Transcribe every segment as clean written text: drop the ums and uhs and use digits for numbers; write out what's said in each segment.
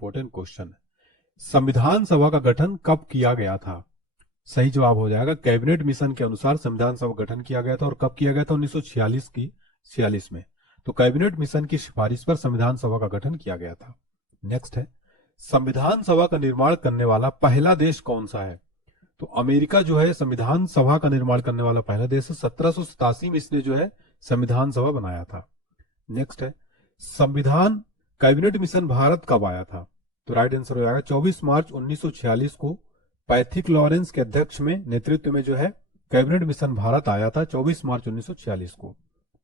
Important question है। संविधान सभा का गठन कब किया गया था? सही जवाब हो जाएगा कैबिनेट मिशन के अनुसार संविधान सभा का गठन किया गया था। और कब किया गया था? 1946 में। तो कैबिनेट मिशन की सिफारिश पर संविधान सभा का गठन किया गया था। नेक्स्ट है, संविधान सभा का निर्माण करने वाला पहला देश कौन सा है? तो अमेरिका जो है संविधान सभा का निर्माण करने वाला पहला देश है। 1787 में इसने जो है संविधान सभा बनाया था। नेक्स्ट है, संविधान कैबिनेट मिशन भारत कब आया था? तो राइट आंसर हो जाएगा 24 मार्च 1946 को पैथिक लॉरेंस के अध्यक्ष में नेतृत्व में जो है कैबिनेट मिशन भारत आया था 24 मार्च 1946 को।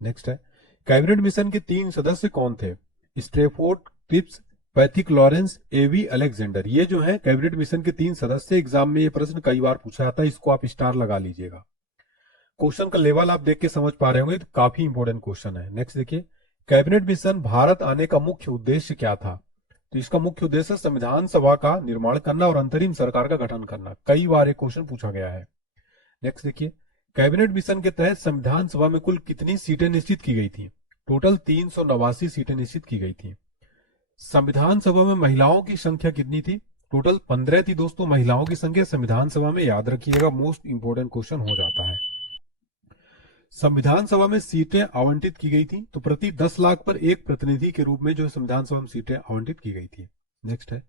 नेक्स्ट है, कैबिनेट मिशन के 3 सदस्य कौन थे? स्ट्रेफोर्ड क्रिप्स, पैथिक लॉरेंस, एवी अलेक्जेंडर। ये जो है कैबिनेट मिशन के 3 सदस्य। एग्जाम में ये प्रश्न कई बार पूछा जाता है, इसको आप स्टार लगा लीजिएगा। क्वेश्चन का लेवल आप देख के समझ पा रहे होंगे, तो काफी इंपॉर्टेंट क्वेश्चन है। नेक्स्ट देखिए, कैबिनेट मिशन भारत आने का मुख्य उद्देश्य क्या था? तो इसका मुख्य उद्देश्य संविधान सभा का निर्माण करना और अंतरिम सरकार का गठन करना। कई बार एक क्वेश्चन पूछा गया है। नेक्स्ट देखिए, कैबिनेट मिशन के तहत संविधान सभा में कुल कितनी सीटें निश्चित की गई थी? टोटल 389 सीटें निश्चित की गई थी। संविधान सभा में महिलाओं की संख्या कितनी थी? टोटल 15 थी दोस्तों महिलाओं की संख्या संविधान सभा में। याद रखिएगा, मोस्ट इंपोर्टेंट क्वेश्चन हो जाता है। संविधान सभा में सीटें आवंटित की गई थी, तो प्रति 10 लाख पर एक प्रतिनिधि के रूप में जो संविधान सभा में सीटें आवंटित की गई थी। नेक्स्ट है,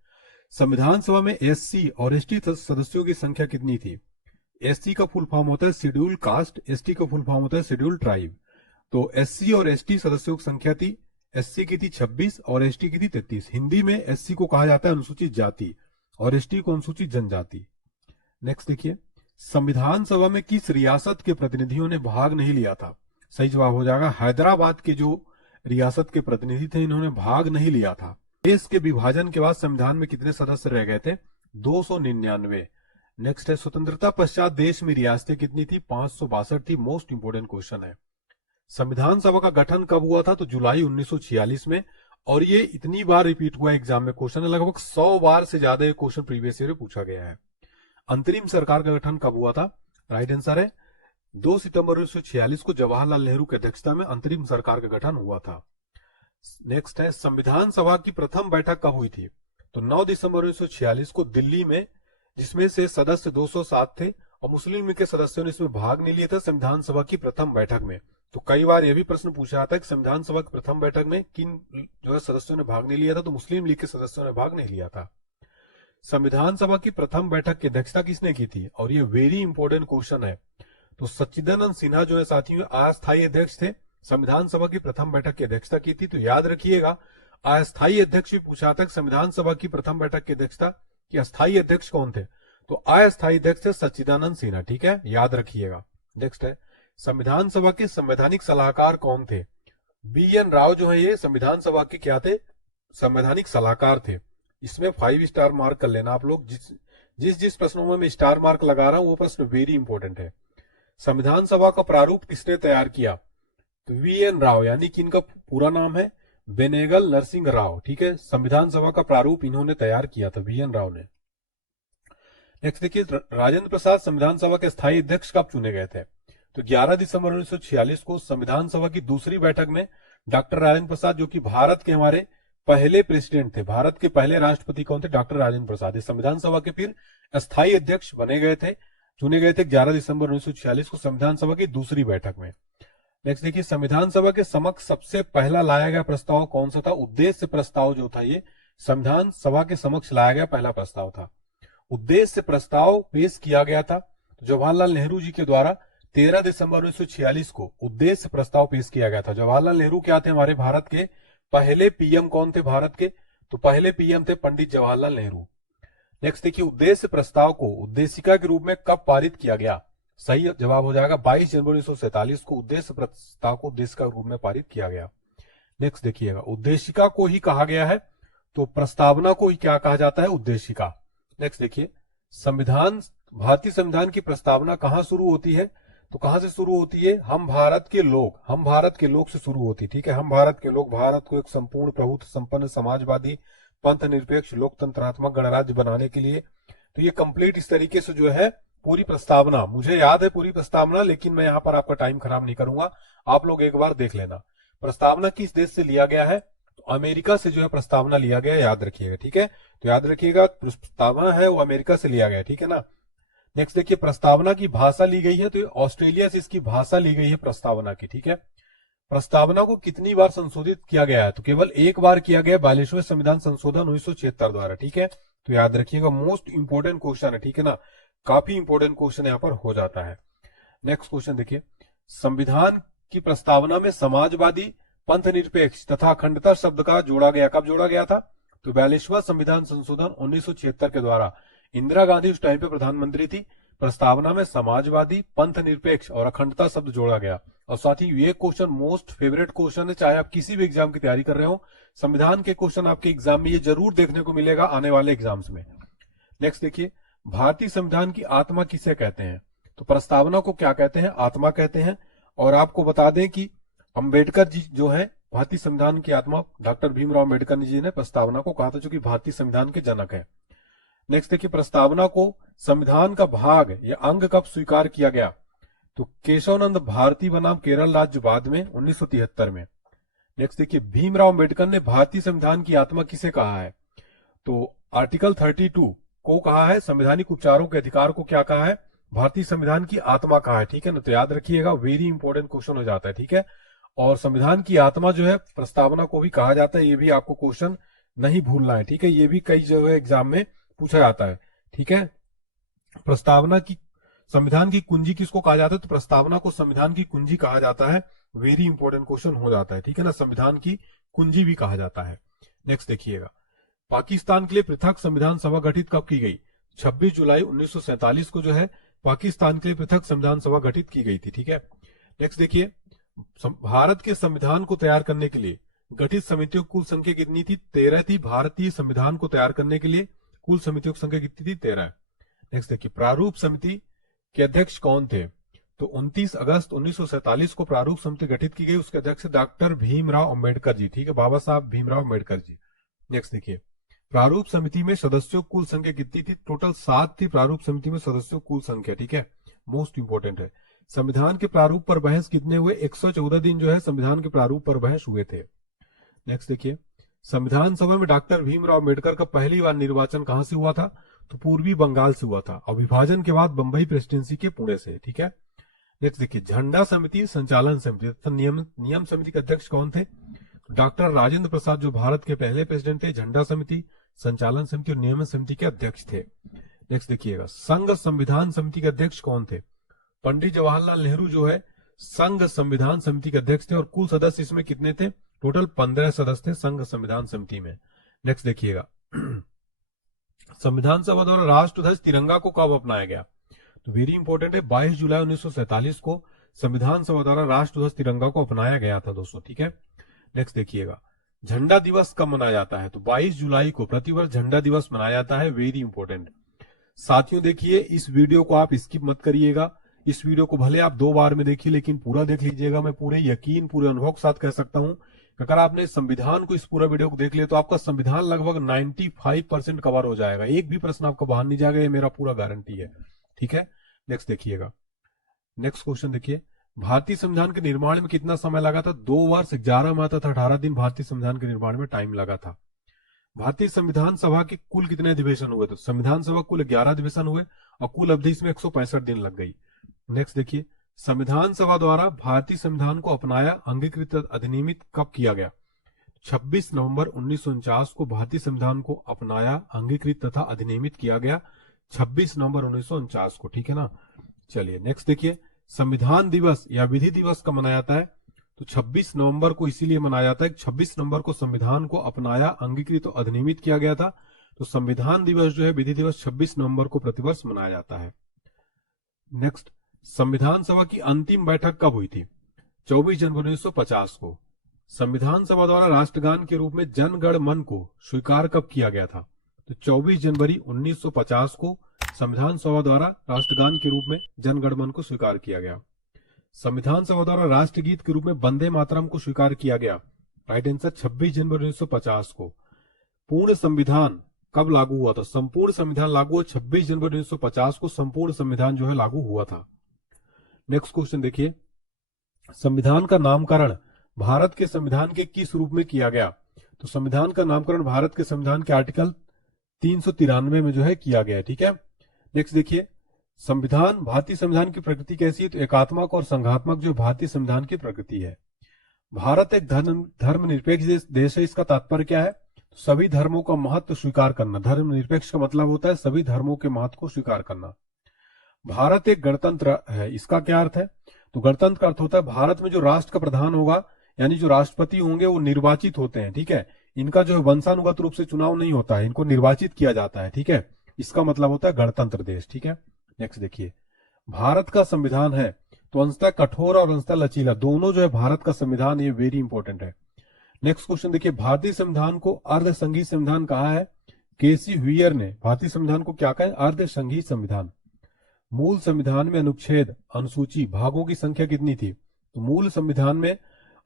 संविधान सभा में एससी और एसटी सदस्यों की संख्या कितनी थी? एससी का फुल फॉर्म होता है शेड्यूल कास्ट, एसटी का फुल फॉर्म होता है शेड्यूल ट्राइब। तो एससी और एसटी सदस्यों की संख्या थी, एससी की थी 26 और एसटी की थी 33। हिंदी में एससी को कहा जाता है अनुसूचित जाति और एसटी को अनुसूचित जनजाति। नेक्स्ट देखिए, संविधान सभा में किस रियासत के प्रतिनिधियों ने भाग नहीं लिया था? सही जवाब हो जाएगा हैदराबाद के जो रियासत के प्रतिनिधि थे इन्होंने भाग नहीं लिया था। देश के विभाजन के बाद संविधान में कितने सदस्य रह गए थे? 299। नेक्स्ट है, स्वतंत्रता पश्चात देश में रियासतें कितनी थी? 562 थी। मोस्ट इंपोर्टेंट क्वेश्चन है। संविधान सभा का गठन कब हुआ था? तो जुलाई 1946 में। और ये इतनी बार रिपीट हुआ एग्जाम में क्वेश्चन है, लगभग 100 बार से ज्यादा ये क्वेश्चन प्रीवियस ईयर में पूछा गया है। अंतरिम सरकार का गठन कब हुआ था? राइट आंसर है 2 सितंबर 1946 को जवाहरलाल नेहरू की अध्यक्षता में अंतरिम सरकार का गठन हुआ था। नेक्स्ट है, संविधान सभा की प्रथम बैठक कब हुई थी? तो 9 दिसंबर 1946 को दिल्ली में, जिसमें से सदस्य 207 थे और मुस्लिम लीग के सदस्यों ने इसमें भाग नहीं लिया था संविधान सभा की प्रथम बैठक में। तो कई बार यह भी प्रश्न पूछा जाता है कि संविधान सभा की प्रथम बैठक में किन जो है सदस्यों ने भाग नहीं लिया था? तो मुस्लिम लीग के सदस्यों ने भाग नहीं लिया था। संविधान सभा की प्रथम बैठक की अध्यक्षता किसने की थी? और ये वेरी इंपॉर्टेंट क्वेश्चन है। तो सच्चिदानंद सिन्हा जो है साथियों अस्थायी अध्यक्ष थे, संविधान सभा की प्रथम बैठक की अध्यक्षता की थी। तो याद रखिएगा, अस्थायी अध्यक्ष भी पूछा था संविधान सभा की प्रथम बैठक की अध्यक्षता की अस्थायी अध्यक्ष कौन थे? तो अस्थायी अध्यक्ष थे सच्चिदानंद सिन्हा। ठीक है, याद रखिएगा। नेक्स्ट है, संविधान सभा के संवैधानिक सलाहकार कौन थे? BN राव जो है ये संविधान सभा के क्या थे? संवैधानिक सलाहकार थे। इसमें 5 स्टार मार्क कर लेना आप लोग। जिस प्रश्नों में मैं स्टार मार्क लगा रहा हूं वो प्रश्न वेरी इंपॉर्टेंट है। संविधान सभा का प्रारूप किसने तैयार किया? तो VN राव, यानी कि इनका पूरा नाम है बेनेगल नरसिंह राव। ठीक है, संविधान सभा का प्रारूप इन्होंने तैयार किया था, VN राव ने। नेक्स्ट देखिए, राजेंद्र प्रसाद संविधान सभा के स्थायी अध्यक्ष कब चुने गए थे? तो 11 दिसंबर 1946 को संविधान सभा की दूसरी बैठक में डॉक्टर राजेंद्र प्रसाद, जो कि भारत के हमारे पहले प्रेसिडेंट थे, भारत के पहले राष्ट्रपति कौन थे? डॉक्टर राजेंद्र प्रसाद। संविधान सभा के फिर अस्थायी अध्यक्ष बने गए थे, चुने गए थे 11 दिसंबर 1946 को संविधान सभा की दूसरी बैठक में। नेक्स्ट देखिए, संविधान सभा के समक्ष सबसे पहला लाया गया प्रस्ताव कौन सा था? उद्देश्य प्रस्ताव जो था ये संविधान सभा के समक्ष लाया गया पहला प्रस्ताव था। उद्देश्य प्रस्ताव पेश किया गया था जवाहरलाल नेहरू जी के द्वारा 13 दिसंबर 1946 को उद्देश्य प्रस्ताव पेश किया गया था। जवाहरलाल नेहरू क्या थे? हमारे भारत के पहले PM कौन थे भारत के? तो पहले PM थे पंडित जवाहरलाल नेहरू। नेक्स्ट देखिए, उद्देश्य प्रस्ताव को उद्देशिका के रूप में कब पारित किया गया? सही जवाब हो जाएगा 22 जनवरी 1947 को उद्देश्य प्रस्ताव को उद्देशिका के रूप में पारित किया गया। नेक्स्ट देखिएगा, उद्देशिका को ही कहा गया है, तो प्रस्तावना को ही क्या कहा जाता है? उद्देशिका। नेक्स्ट देखिए, भारतीय संविधान की प्रस्तावना कहां शुरू होती है? तो कहां से शुरू होती है? हम भारत के लोग से शुरू होती। ठीक है, हम भारत के लोग भारत को एक संपूर्ण प्रभुत्व संपन्न समाजवादी पंथ निरपेक्ष लोकतंत्रात्मक गणराज्य बनाने के लिए। तो ये कंप्लीट इस तरीके से जो है पूरी प्रस्तावना, मुझे याद है पूरी प्रस्तावना, लेकिन मैं यहाँ पर आपका टाइम खराब नहीं करूंगा, आप लोग एक बार देख लेना। प्रस्तावना किस देश से लिया गया है? तो अमेरिका से जो है प्रस्तावना लिया गया, याद रखिएगा, ठीक है। तो याद रखिएगा प्रस्तावना है वो अमेरिका से लिया गया, ठीक है ना। नेक्स्ट देखिए, प्रस्तावना की भाषा ली गई है, तो ऑस्ट्रेलिया से इसकी भाषा ली गई है प्रस्तावना की, ठीक है। प्रस्तावना को कितनी बार संशोधित किया गया है, तो केवल एक बार किया गया, 42वें संविधान संशोधन 1976 द्वारा, ठीक है। तो याद रखिएगा, मोस्ट इंपोर्टेंट क्वेश्चन है, ठीक है ना, काफी इंपोर्टेंट क्वेश्चन यहाँ पर हो जाता है। नेक्स्ट क्वेश्चन देखिए, संविधान की प्रस्तावना में समाजवादी, पंथ निरपेक्ष तथा अखंडता शब्द का जोड़ा गया, कब जोड़ा गया था, तो 42वां संविधान संशोधन 1976 के द्वारा। इंदिरा गांधी उस टाइम पे प्रधानमंत्री थी। प्रस्तावना में समाजवादी, पंथ निरपेक्ष और अखंडता शब्द जोड़ा गया। और साथ ही ये क्वेश्चन मोस्ट फेवरेट क्वेश्चन है, चाहे आप किसी भी एग्जाम की तैयारी कर रहे हो, संविधान के क्वेश्चन आपके एग्जाम में ये जरूर देखने को मिलेगा आने वाले एग्जाम्स में। नेक्स्ट देखिए, भारतीय संविधान की आत्मा किसे कहते हैं, तो प्रस्तावना को क्या कहते हैं, आत्मा कहते हैं। और आपको बता दें कि अंबेडकर जी जो है भारतीय संविधान की आत्मा, डॉक्टर भीमराव अंबेडकर जी ने प्रस्तावना को कहा था, जो कि भारतीय संविधान के जनक है। नेक्स्ट देखिए, प्रस्तावना को संविधान का भाग या अंग कब स्वीकार किया गया, तो केशवानंद भारती बनाम केरल राज्य बाद में 1973 में। नेक्स्ट देखिए, भीमराव अंबेडकर ने भारतीय संविधान की आत्मा किसे कहा है, तो आर्टिकल 32 को कहा है, संवैधानिक उपचारों के अधिकार को क्या कहा है, भारतीय संविधान की आत्मा कहा है, ठीक है ना। तो याद रखिएगा, वेरी इंपॉर्टेंट क्वेश्चन हो जाता है, ठीक है। और संविधान की आत्मा जो है प्रस्तावना को भी कहा जाता है, ये भी आपको क्वेश्चन नहीं भूलना है, ठीक है। ये भी कई जगह एग्जाम में पूछा जाता है, ठीक है। प्रस्तावना की, संविधान की कुंजी किसको कहा जाता है, तो प्रस्तावना को संविधान की कुंजी कहा जाता है, वेरी इंपॉर्टेंट क्वेश्चन हो जाता है, ठीक है ना, संविधान की कुंजी भी कहा जाता है। नेक्स्ट देखिएगा, पाकिस्तान के लिए पृथक संविधान सभा गठित कब की गई, 26 जुलाई 1947 को जो है पाकिस्तान के लिए पृथक संविधान सभा गठित की गई थी, ठीक है। नेक्स्ट देखिए, भारत के संविधान को तैयार करने के लिए गठित समितियों की कुल संख्या कितनी थी, 13 थी। भारतीय संविधान को तैयार करने के लिए कुल समितियों की संख्या कितनी थी, 13। नेक्स्ट देखिए, प्रारूप समिति के अध्यक्ष कौन थे, तो 29 अगस्त 1947 को प्रारूप समिति गठित की गई, उसके अध्यक्ष डॉक्टर भीमराव अंबेडकर जी, ठीक है, बाबा साहब भीमराव अंबेडकर जी। नेक्स्ट देखिए, प्रारूप समिति में सदस्यों की कुल संख्या कितनी थी, टोटल 7 थी प्रारूप समिति में सदस्यों की कुल संख्या, ठीक है, मोस्ट इंपोर्टेंट है। संविधान के प्रारूप पर बहस कितने हुए, 114 दिन जो है संविधान के प्रारूप पर बहस हुए थे। नेक्स्ट देखिए, संविधान सभा में डॉक्टर भीमराव अंबेडकर का पहली बार निर्वाचन कहां से हुआ था, तो पूर्वी बंगाल से हुआ था, और विभाजन के बाद बंबई प्रेसिडेंसी के पुणे से, ठीक है। नेक्स्ट देखिए, झंडा समिति, संचालन समिति तथा नियम समिति के अध्यक्ष कौन थे, डॉक्टर राजेंद्र प्रसाद जो भारत के पहले प्रेसिडेंट थे, झंडा समिति, संचालन समिति और नियमन समिति के अध्यक्ष थे। नेक्स्ट देखिएगा, संघ संविधान समिति के अध्यक्ष कौन थे, पंडित जवाहरलाल नेहरू जो है संघ संविधान समिति के अध्यक्ष थे, और कुल सदस्य इसमें कितने थे, टोटल 15 सदस्य थे संघ संविधान समिति में। नेक्स्ट देखिएगा, संविधान सभा द्वारा राष्ट्रध्वज तिरंगा को कब अपनाया गया, तो वेरी इंपॉर्टेंट है, 22 जुलाई 1947 को संविधान सभा द्वारा राष्ट्रध्वज तिरंगा को अपनाया गया था दोस्तों, ठीक है। नेक्स्ट देखिएगा, झंडा दिवस कब मनाया जाता है, तो 22 जुलाई को प्रतिवर्ष झंडा दिवस मनाया जाता है, वेरी इंपॉर्टेंट। साथियों देखिए, इस वीडियो को आप स्किप मत करिएगा, इस वीडियो को भले आप 2 बार में देखिए लेकिन पूरा देख लीजिएगा। मैं पूरे यकीन, पूरे अनुभव के साथ कह सकता हूं, अगर आपने संविधान को, इस पूरा वीडियो को देख लिया तो आपका संविधान लगभग 95% कवर हो जाएगा, एक भी प्रश्न आपका बाहर नहीं जाएगा, ये मेरा पूरा गारंटी है, ठीक है। नेक्स्ट देखिएगा, नेक्स्ट क्वेश्चन देखिए, भारतीय संविधान के निर्माण में कितना समय लगा था, 2 वर्ष 11 माह तथा 18 दिन भारतीय संविधान के निर्माण में टाइम लगा था। भारतीय संविधान सभा के कुल कितने अधिवेशन हुए, तो संविधान सभा कुल 11 अधिवेशन हुए और कुल अवधि इसमें 165 दिन लग गई। नेक्स्ट देखिए, संविधान सभा द्वारा भारतीय संविधान को अपनाया, अंगीकृत, अधिनियमित कब किया गया, 26 नवंबर 1949 को भारतीय संविधान को अपनाया, अंगीकृत तथा अधिनियमित किया गया, 26 नवंबर 1949 को, ठीक है ना। चलिए नेक्स्ट देखिए, संविधान दिवस या विधि दिवस कब मनाया जाता है, तो 26 नवंबर को इसीलिए मनाया जाता है, 26 नवंबर को संविधान को अपनाया, अंगीकृत और अधिनियमित किया गया था, तो संविधान दिवस जो है, विधि दिवस 26 नवंबर को प्रतिवर्ष मनाया जाता है। नेक्स्ट, संविधान सभा की अंतिम बैठक कब हुई थी, 24 जनवरी 1950 को। संविधान सभा द्वारा राष्ट्रगान के रूप में जन गण मन को स्वीकार कब किया गया था, तो 24 जनवरी 1950 को संविधान सभा द्वारा राष्ट्रगान के रूप में जन गण मन को स्वीकार किया गया। संविधान सभा द्वारा राष्ट्रगीत के रूप में वंदे मातरम को स्वीकार किया गया, राइट आंसर 26 जनवरी 1950 को। पूर्ण संविधान कब लागू हुआ था, संपूर्ण संविधान लागू हुआ 26 जनवरी 1950 को, संपूर्ण संविधान जो है लागू हुआ था। नेक्स्ट क्वेश्चन देखिए, संविधान का नामकरण भारत के संविधान के किस रूप में किया गया, तो संविधान का नामकरण भारत के संविधान के आर्टिकल 393 में जो है किया गया है, ठीक है। नेक्स्ट देखिए, संविधान, भारतीय संविधान की प्रकृति कैसी है? तो एकात्मक और संघात्मक जो भारतीय संविधान की प्रकृति है। भारत एक धर्मनिरपेक्ष देश है। इसका तात्पर्य क्या है? सभी धर्मों का महत्व स्वीकार करना। धर्मनिरपेक्ष का मतलब होता है सभी धर्मों के महत्व को स्वीकार करना। भारत एक गणतंत्र है। इसका क्या अर्थ है? तो गणतंत्र का अर्थ होता है भारत में जो राष्ट्र का प्रधान होगा, यानी जो राष्ट्रपति होंगे वो निर्वाचित होते हैं, ठीक है। इनका जो वंशानुगत रूप से चुनाव नहीं होता है, इनको निर्वाचित किया जाता है, ठीक है। इसका मतलब होता है गणतंत्र देश, ठीक है। नेक्स्ट देखिए, भारत का संविधान है तो अंशतः कठोर और अंशतः लचीला, दोनों जो है भारत का संविधान, ये वेरी इंपॉर्टेंट है। नेक्स्ट क्वेश्चन देखिए, भारतीय संविधान को अर्धसंघीय संविधान कहा है। केसी हुइयर ने भारतीय संविधान को क्या कहा है? अर्धसंघीय संविधान। मूल संविधान में अनुच्छेद, अनुसूची, भागों की संख्या कितनी थी? तो मूल संविधान में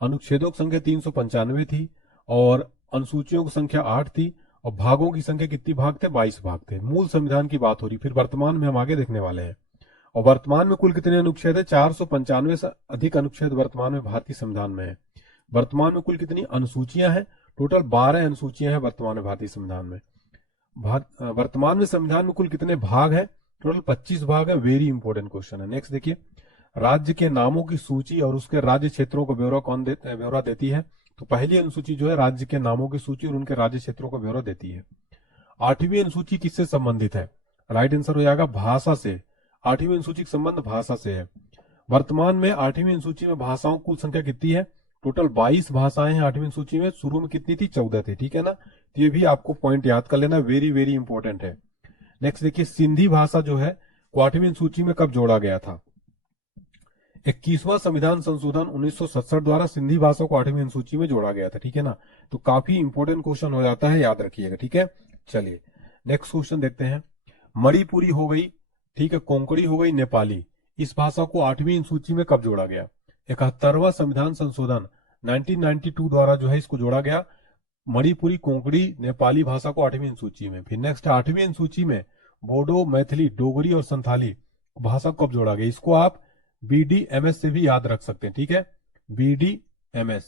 अनुच्छेदों की संख्या 395 थी और अनुसूचियों की संख्या 8 थी और भागों की संख्या कितनी भाग थे? 22 भाग थे। मूल संविधान की बात हो रही। फिर वर्तमान में हम आगे देखने वाले हैं। और वर्तमान में कुल कितने अनुच्छेद है? 495 से अधिक अनुच्छेद वर्तमान में भारतीय संविधान में है। वर्तमान में कुल कितनी अनुसूचियां हैं? टोटल 12 अनुसूचियां हैं वर्तमान में भारतीय संविधान में। वर्तमान में संविधान में कुल कितने भाग हैं? टोटल 25 भाग है। वेरी इंपॉर्टेंट क्वेश्चन है। नेक्स्ट देखिए, राज्य के नामों की सूची और उसके राज्य क्षेत्रों का ब्यौरा देती है। तो पहली अनुसूची जो है राज्य के नामों की सूची और उनके राज्य क्षेत्रों का ब्यौरा देती है। 8वीं अनुसूची किससे संबंधित है? राइट आंसर हो जाएगा भाषा से। 8वीं अनुसूची का संबंध भाषा से है। वर्तमान में 8वीं अनुसूची में भाषाओं की कुल संख्या कितनी है? टोटल 22 भाषाएं हैं 8वीं सूची में। शुरू में कितनी थी? 14 थी, ठीक है ना। तो ये भी आपको पॉइंट याद कर लेना, वेरी वेरी इंपॉर्टेंट है। नेक्स्ट देखिए, सिंधी भाषा जो है 8वीं सूची में कब जोड़ा गया था? 21वां संविधान संशोधन 1967 द्वारा सिंधी भाषा को 8वीं अनुसूची में जोड़ा गया था, ठीक है ना। तो काफी इंपॉर्टेंट क्वेश्चन हो जाता है, याद रखिएगा, ठीक है। चलिए नेक्स्ट क्वेश्चन देखते हैं। मणिपुरी हो गई, ठीक है, कोंकणी हो गई, नेपाली, इस भाषा को 8वीं अनुसूची में कब जोड़ा गया? 71वां संविधान संशोधन 1992 द्वारा जो है इसको जोड़ा गया। मणिपुरी, कोंकणी, नेपाली भाषा को 8वीं अनुसूची में। फिर नेक्स्ट 8वीं अनुसूची में बोडो, मैथिली, डोगरी और संथाली भाषा कब जोड़ा गया? इसको आप BDMS से भी याद रख सकते हैं, ठीक है। BDMS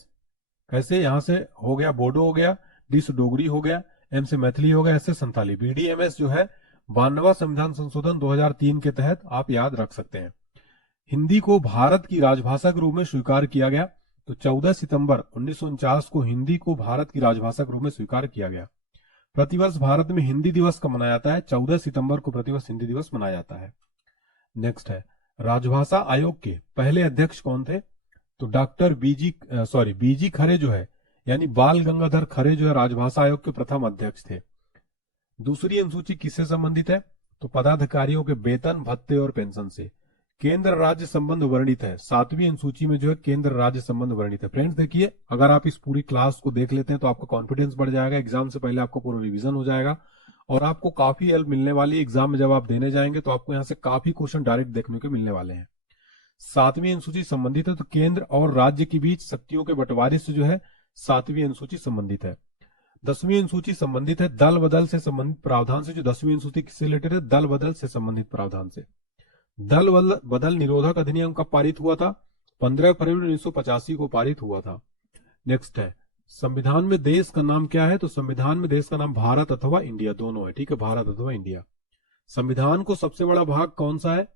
कैसे? यहां से हो गया बोडो, हो गया डी से डोगरी, हो गया एम से मैथिली, हो गया ऐसे संथाली। BDMS जो है 92वां संविधान संशोधन 2003 के तहत आप याद रख सकते हैं। हिंदी को भारत की राजभाषा के रूप में स्वीकार किया गया। तो 14 सितंबर 1949 को हिंदी को भारत की राजभाषा के रूप में स्वीकार किया गया। प्रतिवर्ष भारत में हिंदी दिवस कब मनाया जाता है? 14 सितंबर को प्रतिवर्ष हिंदी दिवस मनाया जाता है। नेक्स्ट है, राजभाषा आयोग के पहले अध्यक्ष कौन थे? तो डॉक्टर बीजी खरे जो है, यानी बाल गंगाधर खरे जो है राजभाषा आयोग के प्रथम अध्यक्ष थे। दूसरी अनुसूची किससे संबंधित है? तो पदाधिकारियों के वेतन, भत्ते और पेंशन से। केंद्र राज्य संबंध वर्णित है। 7वीं अनुसूची में जो है केंद्र राज्य संबंध वर्णित है। फ्रेंड्स देखिए, अगर आप इस पूरी क्लास को देख लेते हैं तो आपका कॉन्फिडेंस बढ़ जाएगा, एग्जाम से पहले आपको पूरा रिवीजन हो जाएगा और आपको काफी हेल्प मिलने वाली है। एग्जाम में जब आप देने जाएंगे तो आपको यहाँ से काफी क्वेश्चन डायरेक्ट देखने को मिलने वाले हैं। 7वीं अनुसूची संबंधित है, तो केंद्र और राज्य के बीच शक्तियों के बंटवारे से जो है 7वीं अनुसूची संबंधित है। 10वीं अनुसूची संबंधित है दल बदल से संबंधित प्रावधान से। जो 10वीं अनुसूची किससे रिलेटेड है? दल बदल से संबंधित प्रावधान से। दल बदल निरोधक अधिनियम कब पारित हुआ था? 15 फरवरी 1985 को पारित हुआ था। नेक्स्ट है, संविधान में देश का नाम क्या है? तो संविधान में देश का नाम भारत अथवा इंडिया दोनों है, ठीक है, भारत अथवा इंडिया। संविधान को सबसे बड़ा भाग कौन सा है?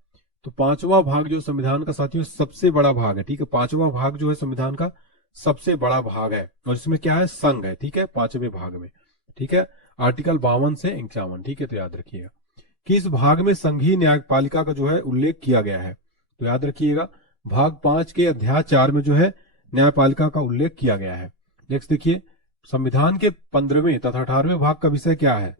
तो 5वां भाग जो संविधान का साथियों सबसे बड़ा भाग है, ठीक है। 5वां भाग जो है संविधान का सबसे बड़ा भाग है और इसमें क्या है? संघ है, ठीक है, 5वें भाग में, ठीक है। आर्टिकल 52 से 51, ठीक है। तो याद रखिएगा किस भाग में संघीय न्यायपालिका का जो है उल्लेख किया गया है? तो याद रखिएगा भाग 5 के अध्याय 4 में जो है न्यायपालिका का उल्लेख किया गया है। नेक्स्ट देखिए, संविधान के 15वें तथा 18वें भाग का विषय क्या है?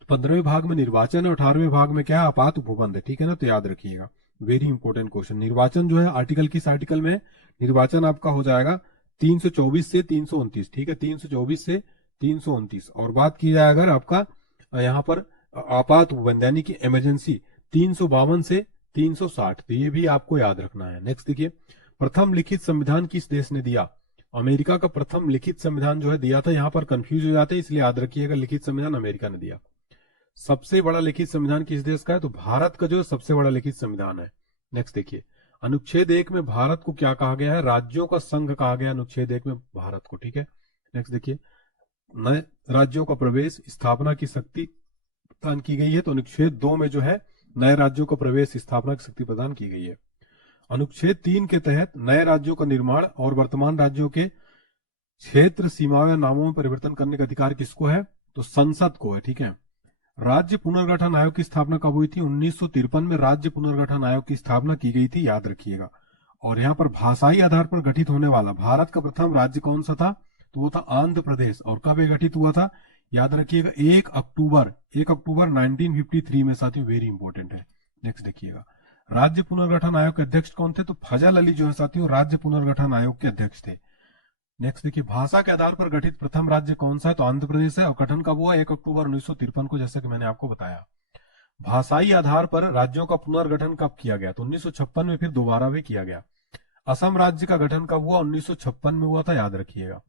तो 15वें भाग में निर्वाचन और 18वें भाग में क्या है? आपात उपबंध, ठीक है ना। तो याद रखिएगा, वेरी इंपॉर्टेंट क्वेश्चन। निर्वाचन जो है आर्टिकल किस आर्टिकल में? निर्वाचन आपका हो जाएगा 324 से 329, ठीक है, 324 से 329। और बात की जाए अगर आपका यहाँ पर आपात उपबंध यानी कि इमरजेंसी 352 से 360, तो ये भी आपको याद रखना है। नेक्स्ट देखिए, प्रथम लिखित संविधान किस देश ने दिया? अमेरिका का प्रथम लिखित संविधान जो है दिया था। यहाँ पर कंफ्यूज हो जाते हैं, इसलिए याद रखिएगा लिखित संविधान अमेरिका ने दिया। सबसे बड़ा लिखित संविधान किस देश का है? तो भारत का जो सबसे बड़ा लिखित संविधान है। नेक्स्ट देखिए, अनुच्छेद 1 में भारत को क्या कहा गया है? राज्यों का संघ कहा गया अनुच्छेद 1 में भारत को, ठीक है। नेक्स्ट देखिए, नए राज्यों का प्रवेश स्थापना की शक्ति प्रदान की गई है। तो अनुच्छेद 2 में जो है नए राज्यों का प्रवेश स्थापना की शक्ति प्रदान की गई है। अनुच्छेद 3 के तहत नए राज्यों का निर्माण और वर्तमान राज्यों के क्षेत्र सीमाओं या नामों में परिवर्तन करने का अधिकार किसको है? तो संसद को है। ठीक है। राज्य पुनर्गठन आयोग की स्थापना कब हुई थी? 1953 में राज्य पुनर्गठन आयोग की स्थापना की गई थी, याद रखिएगा। और यहाँ पर भाषाई आधार पर गठित होने वाला भारत का प्रथम राज्य कौन सा था? तो वो था आंध्र प्रदेश। और कब ये गठित हुआ था? याद रखिएगा 1 अक्टूबर 1953 में। साथियों वेरी इंपॉर्टेंट है। नेक्स्ट देखिएगा, राज्य पुनर्गठन आयोग के अध्यक्ष कौन थे? तो फजल अली जो है साथियों राज्य पुनर्गठन आयोग के अध्यक्ष थे। नेक्स्ट देखिए, भाषा के आधार पर गठित प्रथम राज्य कौन सा है? तो आंध्र प्रदेश है। और गठन कब हुआ? 1 अक्टूबर 1953 को, जैसा कि मैंने आपको बताया। भाषाई आधार पर राज्यों का पुनर्गठन कब किया गया? तो 1956 में फिर दोबारा भी किया गया। असम राज्य का गठन कब हुआ? 1956 में हुआ था, याद रखिएगा।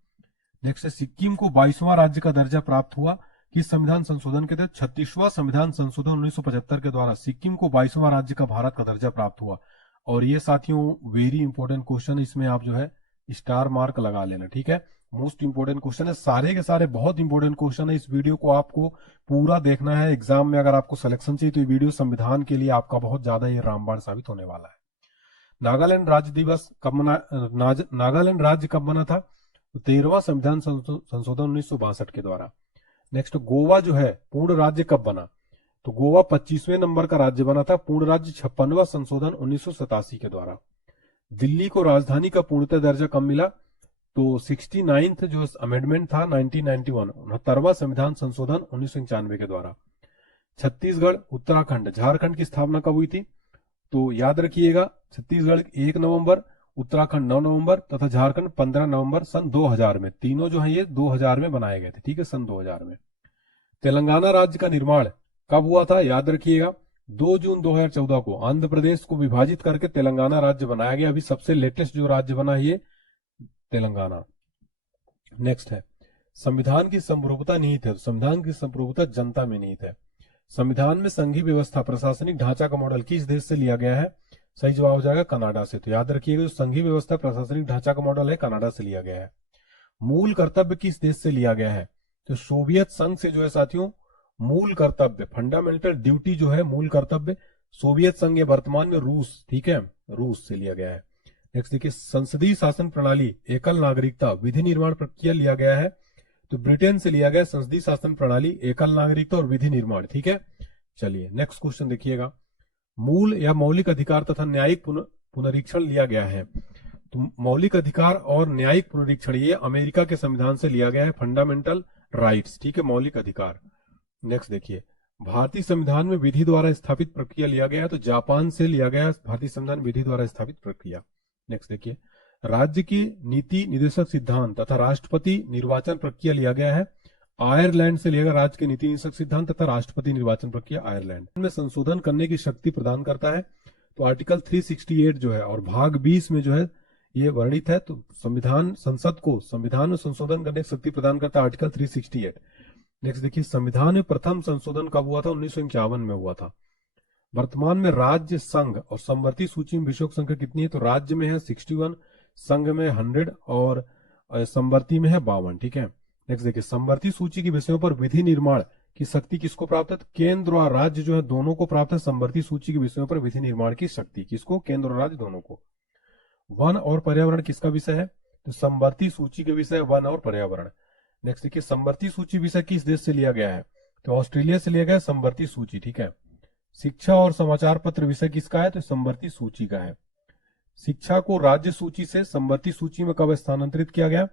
नेक्स्ट है, सिक्किम को 22वां राज्य का दर्जा प्राप्त हुआ किस संविधान संशोधन के तहत? 36वां संविधान संशोधन 1975 के द्वारा सिक्किम को 22वां राज्य का भारत का दर्जा प्राप्त हुआ। और ये साथियों वेरी इंपॉर्टेंट क्वेश्चन, इसमें आप जो है स्टार मार्क लगा लेना। ठीक है, मोस्ट इंपोर्टेंट क्वेश्चन है, सारे के सारे बहुत इंपॉर्टेंट क्वेश्चन है। इस वीडियो को आपको पूरा देखना है। एग्जाम में अगर आपको सिलेक्शन चाहिए तो ये वीडियो संविधान के लिए आपका बहुत ज्यादा ये रामबाण साबित होने वाला है। नागालैंड राज्य दिवस कब मना नागालैंड राज्य कब बना था? तो 13वां संविधान संशोधन 1962 के द्वारा। नेक्स्ट, गोवा जो है पूर्ण राज्य कब बना? तो गोवा 25वें नंबर का राज्य बना था। पूर्ण राज्य 56वां संशोधन 1987 के द्वारा। दिल्ली को राजधानी का पूर्णतः दर्जा कब मिला? तो 69th जो अमेंडमेंट था 1991 69वां संविधान संशोधन 1991 के द्वारा। छत्तीसगढ़, उत्तराखंड, झारखंड की स्थापना कब हुई थी? तो याद रखिएगा, छत्तीसगढ़ 1 नवंबर, उत्तराखंड 9 नवंबर तथा झारखंड 15 नवंबर सन 2000 में। तीनों जो है ये 2000 में बनाए गए थे। ठीक है, सन 2000 में। तेलंगाना राज्य का निर्माण कब हुआ था? याद रखिएगा 2 जून 2014 को आंध्र प्रदेश को विभाजित करके तेलंगाना राज्य बनाया गया। अभी सबसे लेटेस्ट जो राज्य बना है ये तेलंगाना। नेक्स्ट है, संविधान की संप्रभुता निहित है। संविधान की संप्रभुता जनता में निहित है। संविधान में संघीय व्यवस्था प्रशासनिक ढांचा का मॉडल किस देश से लिया गया है? सही जवाब हो जाएगा कनाडा से। तो याद रखिएगा जो संघीय व्यवस्था प्रशासनिक ढांचा का मॉडल है कनाडा से लिया गया है। मूल कर्तव्य किस देश से लिया गया है? तो सोवियत संघ से जो है साथियों मूल कर्तव्य फंडामेंटल ड्यूटी जो है मूल कर्तव्य सोवियत संघ या वर्तमान में रूस, ठीक है, रूस से लिया गया है। नेक्स्ट देखिए, संसदीय शासन प्रणाली एकल नागरिकता विधि निर्माण प्रक्रिया लिया गया है। तो ब्रिटेन से लिया गया संसदीय शासन प्रणाली एकल नागरिकता और विधि निर्माण। ठीक है, चलिए नेक्स्ट क्वेश्चन देखिएगा, मूल या मौलिक अधिकार तथा न्यायिक पुनरीक्षण लिया गया है। तो मौलिक अधिकार और न्यायिक पुनरीक्षण ये अमेरिका के संविधान से लिया गया है, फंडामेंटल राइट्स। ठीक है, मौलिक अधिकार। नेक्स्ट देखिए, भारतीय संविधान में विधि द्वारा स्थापित प्रक्रिया लिया गया है। तो जापान से लिया गया भारतीय संविधान विधि द्वारा स्थापित प्रक्रिया। नेक्स्ट देखिए, राज्य की नीति निदेशक सिद्धांत तथा राष्ट्रपति निर्वाचन प्रक्रिया लिया गया है। आयरलैंड से लिया गया राज्य के नीति निदेशक सिद्धांत तथा राष्ट्रपति निर्वाचन प्रक्रिया आयरलैंड में संशोधन करने की शक्ति प्रदान करता है। तो आर्टिकल 368 जो है और भाग 20 में जो है ये वर्णित है। तो संविधान संसद को संविधान में संशोधन करने की शक्ति प्रदान करता है आर्टिकल 368। नेक्स्ट देखिए, संविधान में प्रथम संशोधन कब हुआ था? 1951 में हुआ था। वर्तमान में राज्य, संघ और समवर्ती सूची में विश्व संख्या कितनी है? तो राज्य में है 61, संघ में 100 और समवर्ती में है 52। ठीक है, नेक्स्ट देखिए, समवर्ती सूची के विषयों पर विधि निर्माण की शक्ति किसको प्राप्त है? तो केंद्र और राज्य जो है दोनों को प्राप्त है समवर्ती सूची के विषयों पर विधि निर्माण की शक्ति। किसको? केंद्र और राज्य दोनों को। वन और पर्यावरण किसका विषय है? तो समवर्ती सूची के विषय वन और पर्यावरण। नेक्स्ट देखिए, समवर्ती सूची विषय किस देश से लिया गया है? तो ऑस्ट्रेलिया से लिया गया समवर्ती सूची। ठीक है, शिक्षा और समाचार पत्र विषय किसका है? तो समवर्ती सूची का है। शिक्षा को राज्य सूची से समवर्ती सूची में कब स्थानांतरित किया गया?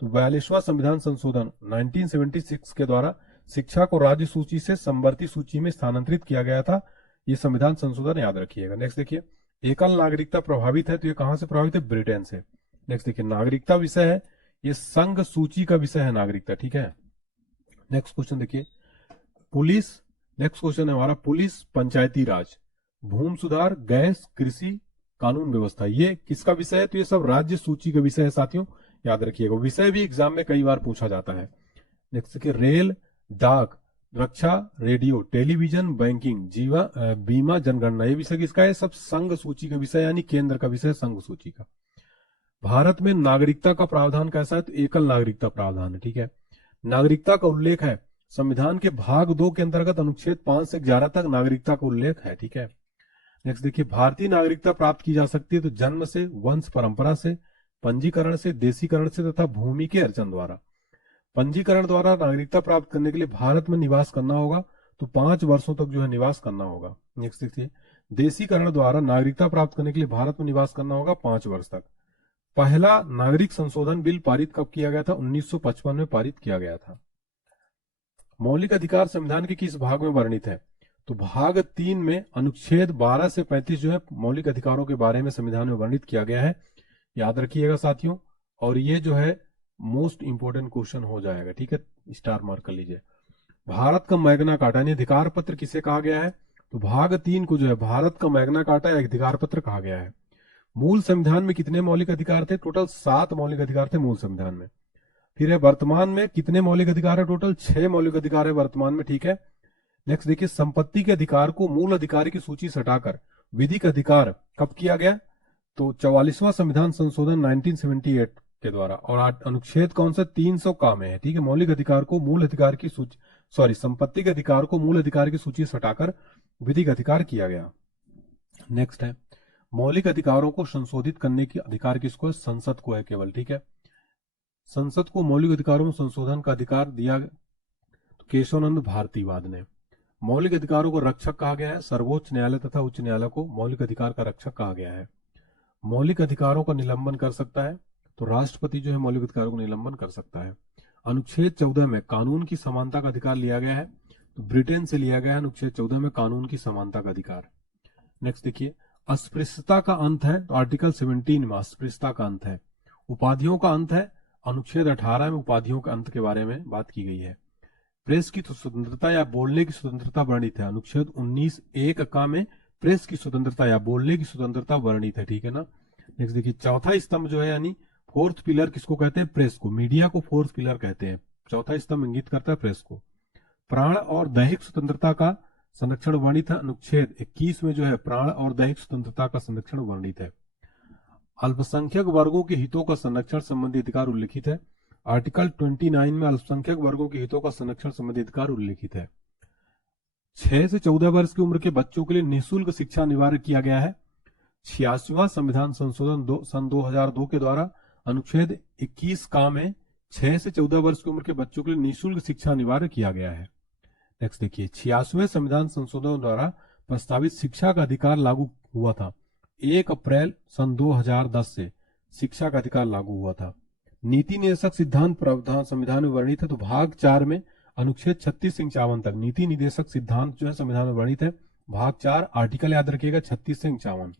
तो 42वां संविधान संशोधन 1976 के द्वारा शिक्षा को राज्य सूची से समवर्ती सूची में स्थानांतरित किया गया था। ये संविधान संशोधन याद रखिएगा। नेक्स्ट देखिए, एकल नागरिकता प्रभावित है। तो ये कहां से प्रभावित है? ब्रिटेन से। नेक्स्ट देखिए, नागरिकता विषय है, ये संघ सूची का विषय है नागरिकता। ठीक है, नेक्स्ट क्वेश्चन देखिए, पुलिस। नेक्स्ट क्वेश्चन है हमारा, पुलिस, पंचायती राज, भूमि सुधार, गैस, कृषि, कानून व्यवस्था, ये किसका विषय है? तो ये सब राज्य सूची का विषय है साथियों, याद रखिएगा। विषय भी एग्जाम में कई बार पूछा जाता है। नेक्स्ट देखिए, रेल, डाक, रक्षा, रेडियो, टेलीविजन, बैंकिंग, बीमा, जनगणना, ये विषय किसका है? सब संघ सूची का विषय यानी केंद्र का विषय, संघ सूची का। भारत में नागरिकता का प्रावधान कैसा है? तो एकल नागरिकता प्रावधान है, ठीक है। नागरिकता का उल्लेख है संविधान के भाग 2 के अंतर्गत अनुच्छेद 5 से 11 तक नागरिकता का उल्लेख है, ठीक है। नेक्स्ट देखिए, भारतीय नागरिकता प्राप्त की जा सकती है तो जन्म से, वंश परंपरा से, पंजीकरण से, देशीकरण से तथा भूमि के अर्जन द्वारा। पंजीकरण द्वारा नागरिकता प्राप्त करने के लिए भारत में निवास करना होगा, तो 5 वर्षों तक जो है निवास करना होगा। नेक्स्ट देखिए, देशीकरण द्वारा नागरिकता प्राप्त करने के लिए भारत में निवास करना होगा 5 वर्ष तक। पहला नागरिक संशोधन बिल पारित कब किया गया था? 1955 में पारित किया गया था। मौलिक अधिकार संविधान के किस भाग में वर्णित है? तो भाग 3 में अनुच्छेद 12 से 35 जो है मौलिक अधिकारों के बारे में संविधान में वर्णित किया गया है, याद रखिएगा साथियों। और ये जो है मोस्ट इंपोर्टेंट क्वेश्चन हो जाएगा, ठीक है, स्टार मार्क कर लीजिए। भारत का मैग्ना कार्टा यानी अधिकार पत्र किसे कहा गया है? तो भाग 3 को जो है भारत का मैग्ना कार्टा या अधिकार पत्र कहा गया है। मूल संविधान में कितने मौलिक अधिकार थे? टोटल 7 मौलिक अधिकार थे मूल संविधान में। फिर है वर्तमान में कितने मौलिक अधिकार है? टोटल 6 मौलिक अधिकार है वर्तमान में, ठीक है। नेक्स्ट देखिए, संपत्ति के अधिकार को मूल अधिकार की सूची से हटाकर विधिक अधिकार कब किया गया? तो 44वां संविधान संशोधन 1978 के द्वारा। और अनुच्छेद कौन सा? 300 का में है, ठीक है। मौलिक अधिकार को मूल अधिकार की सूची, संपत्ति के अधिकार को मूल अधिकार की सूची से हटाकर विधिक अधिकार किया गया। नेक्स्ट है, मौलिक अधिकारों को संशोधित करने की अधिकार किसको है? संसद को है केवल, ठीक है। संसद को मौलिक अधिकारों में संशोधन का अधिकार दिया तो केशवानंद भारतीवाद ने। मौलिक अधिकारों को रक्षक कहा गया है, सर्वोच्च न्यायालय तथा उच्च न्यायालय को मौलिक अधिकार का रक्षक कहा गया है। मौलिक अधिकारों का निलंबन कर सकता है तो राष्ट्रपति जो है मौलिक अधिकारों को निलंबन कर सकता है। अनुच्छेद 14 में कानून की समानता का अधिकार लिया गया है, तो ब्रिटेन से लिया गया है अनुच्छेद 14 में कानून की समानता का अधिकार। नेक्स्ट देखिए, अस्पृश्यता का अंत है तो आर्टिकल 17 में अस्पृश्यता का अंत है। उपाधियों का अंत है, अनुच्छेद 18 में उपाधियों के अंत के बारे में बात की गई है। प्रेस की स्वतंत्रता या बोलने की स्वतंत्रता वर्णित है, अनुच्छेद 19(1) का में प्रेस की स्वतंत्रता या बोलने की स्वतंत्रता वर्णित है, ठीक है ना। नेक्स्ट देखिए, चौथा स्तंभ जो है यानी फोर्थ पिलर किसको कहते हैं? प्रेस को। मीडिया को फोर्थ पिलर कहते हैं। चौथा स्तंभ इंगित करता है प्रेस को। प्राण और दैहिक स्वतंत्रता का संरक्षण वर्णित है, अनुच्छेद 21 में जो है प्राण और दैहिक स्वतंत्रता का संरक्षण वर्णित है। अल्पसंख्यक वर्गों के हितों का संरक्षण संबंधी अधिकार उल्लिखित है, आर्टिकल 29 में अल्पसंख्यक वर्गों के हितों का संरक्षण संबंधी अधिकार उल्लिखित है। 6 से 14 वर्ष की उम्र के बच्चों के लिए निःशुल्क शिक्षा अनिवार्य किया गया है। 86वां संविधान संशोधन सन 2002 के द्वारा अनुच्छेद 21 का में 6 से 14 वर्ष की उम्र के बच्चों के लिए निःशुल्क शिक्षा अनिवार्य किया गया है। नेक्स्ट देखिए, 86वें संविधान संशोधन द्वारा प्रस्तावित शिक्षा का अधिकार लागू हुआ था। 1 अप्रैल सन 2010 से शिक्षा का अधिकार लागू हुआ था। नीति निदेशक सिद्धांत प्रावधान संविधान में वर्णित है, तो भाग 4 में अनुच्छेद 36 से 51 तक नीति निदेशक सिद्धांत जो है संविधान में वर्णित है। भाग 4 आर्टिकल याद रखिएगा 36 से 51।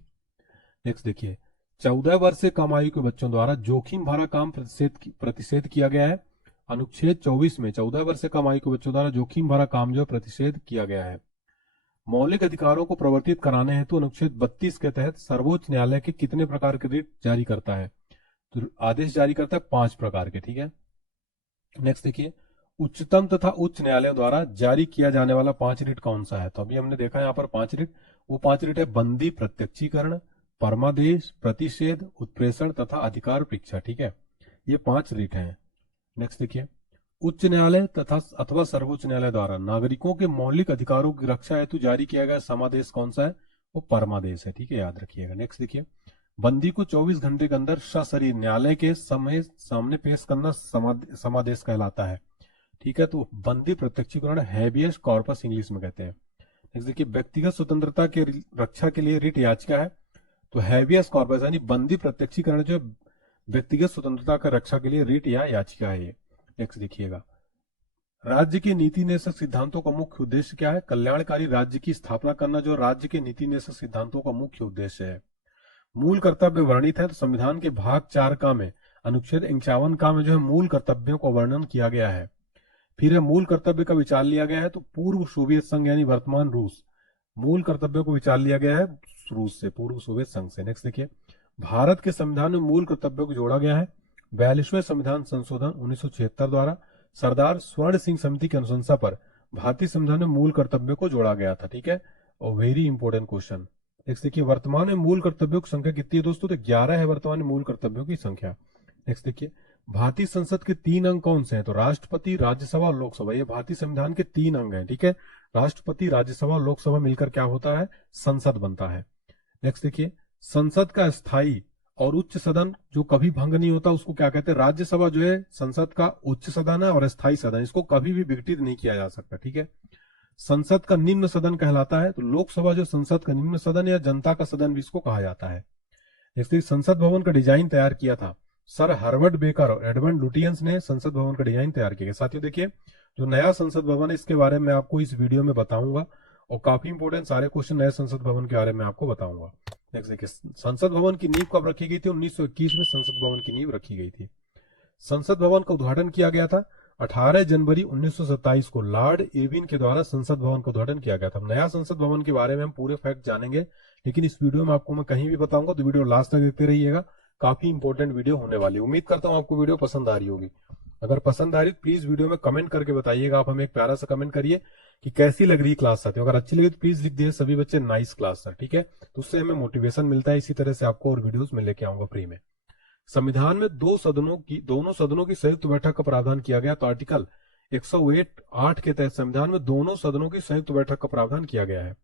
नेक्स्ट देखिए, 14 वर्ष से कम आयु के बच्चों द्वारा जोखिम भरा काम प्रतिषेध किया गया है। अनुच्छेद 24 में 14 वर्ष से कम आयु के बच्चों द्वारा जोखिम भरा काम जो प्रतिषेध किया गया है। मौलिक अधिकारों को प्रवर्तित कराने हेतु अनुच्छेद 32 के तहत सर्वोच्च न्यायालय के कितने प्रकार के रिट जारी करता है? तो आदेश जारी करता है 5 प्रकार के, ठीक है। नेक्स्ट देखिए, उच्चतम तथा उच्च न्यायालय द्वारा जारी किया जाने वाला 5 रिट कौन सा है? तो अभी हमने देखा यहाँ पर 5 रिट। वो 5 रिट है बंदी, प्रत्यक्षीकरण, परमादेश, प्रतिषेध, उत्प्रेषण तथा अधिकार परीक्षा, ठीक है। ये 5 रिट हैं। नेक्स्ट देखिए, उच्च न्यायालय तथा अथवा सर्वोच्च न्यायालय द्वारा नागरिकों के मौलिक अधिकारों की रक्षा हेतु जारी किया गया समादेश कौन सा है? वो परमादेश है, ठीक है, याद रखिएगा। नेक्स्ट देखिए, बंदी को 24 घंटे के अंदर सशरीर न्यायालय के सामने पेश करना समादेश कहलाता है, ठीक है। तो बंदी प्रत्यक्षीकरण हैबियस कॉर्पस इंग्लिश में कहते हैं। नेक्स्ट देखिए, व्यक्तिगत स्वतंत्रता के रक्षा के लिए रिट याचिका है, तो हैबियस कॉर्पस यानी बंदी प्रत्यक्षीकरण जो व्यक्तिगत स्वतंत्रता का रक्षा के लिए रिट या याचिका है ये। नेक्स्ट देखिएगा, राज्य के नीति निदेशक सिद्धांतों का मुख्य उद्देश्य क्या है? कल्याणकारी राज्य की स्थापना करना जो राज्य के नीति निदेशक सिद्धांतों का मुख्य उद्देश्य है। मूल कर्तव्य वर्णित है, तो संविधान के भाग 4 का में अनुच्छेद 51 का में जो है मूल कर्तव्यों का वर्णन किया गया है। फिर है मूल कर्तव्य का विचार लिया गया है, तो पूर्व सोवियत संघ यानी वर्तमान रूस, मूल कर्तव्यों को विचार लिया गया है रूस से, पूर्व सोवियत संघ से। नेक्स्ट देखिए, भारत के संविधान में मूल कर्तव्यों को जोड़ा गया है 42वें संविधान संशोधन 1976 द्वारा। सरदार स्वर्ण सिंह समिति की अनुशंसा पर भारतीय संविधान में मूल कर्तव्यों को जोड़ा गया था, ठीक है। और वेरी इंपॉर्टेंट क्वेश्चन, नेक्स्ट देखिए, वर्तमान में मूल कर्तव्यों की संख्या कितनी है दोस्तों? तो 11 है वर्तमान में मूल कर्तव्यों की संख्या। नेक्स्ट देखिए, भारतीय संसद के 3 अंग कौन से हैं? तो राष्ट्रपति, राज्यसभा और लोकसभा, ये भारतीय संविधान के 3 अंग हैं। ठीक है, राष्ट्रपति, राज्यसभा और लोकसभा मिलकर क्या होता है? संसद बनता है। नेक्स्ट देखिए, संसद का स्थायी और उच्च सदन जो कभी भंग नहीं होता उसको क्या कहते हैं? राज्यसभा जो है संसद का उच्च सदन है और स्थायी सदन, इसको कभी भी विघटित नहीं किया जा सकता। ठीक है, संसद का निम्न सदन कहलाता है। तो लोकसभा जो संसद का निम्न सदन या जनता का सदन भी इसको कहा जाता है। इसलिए संसद भवन का डिजाइन तैयार किया था सर हार्वर्ड बेकर और एडमंड लुटियंस ने संसद भवन का डिजाइन तैयार किया। साथियों देखिए, जो नया संसद भवन है इसके बारे में आपको इस वीडियो में बताऊंगा और काफी इंपोर्टेंट सारे क्वेश्चन नए संसद भवन के बारे में आपको बताऊंगा। नेक्स्ट देखिए, संसद भवन की नींव कब रखी गई थी? 1921 में संसद भवन की नींव रखी गई थी। संसद भवन का उद्घाटन किया गया था 18 जनवरी 1927 को लॉर्ड इरविन के द्वारा संसद भवन का उद्घाटन किया गया था। नया संसद भवन के बारे में हम पूरे फैक्ट जानेंगे, लेकिन इस वीडियो में आपको मैं कहीं भी बताऊंगा, तो वीडियो लास्ट तक देखते रहिएगा। काफी इंपॉर्टेंट वीडियो होने वाली है। उम्मीद करता हूं आपको वीडियो पसंद आ रही होगी। अगर पसंद आ रही प्लीज वीडियो में कमेंट करके बताइएगा। आप हमें एक प्यारा सा कमेंट करिए कि कैसी लग रही क्लास साथियों। अगर अच्छी लगी तो प्लीज लिख दिए सभी बच्चे नाइस क्लास सर। ठीक है, तो उससे हमें मोटिवेशन मिलता है। इसी तरह से आपको और वीडियोस में लेके आऊंगा फ्री में। संविधान में दोनों सदनों की संयुक्त बैठक का प्रावधान किया गया। तो आर्टिकल 108 के तहत संविधान में दोनों सदनों की संयुक्त बैठक का प्रावधान किया गया है।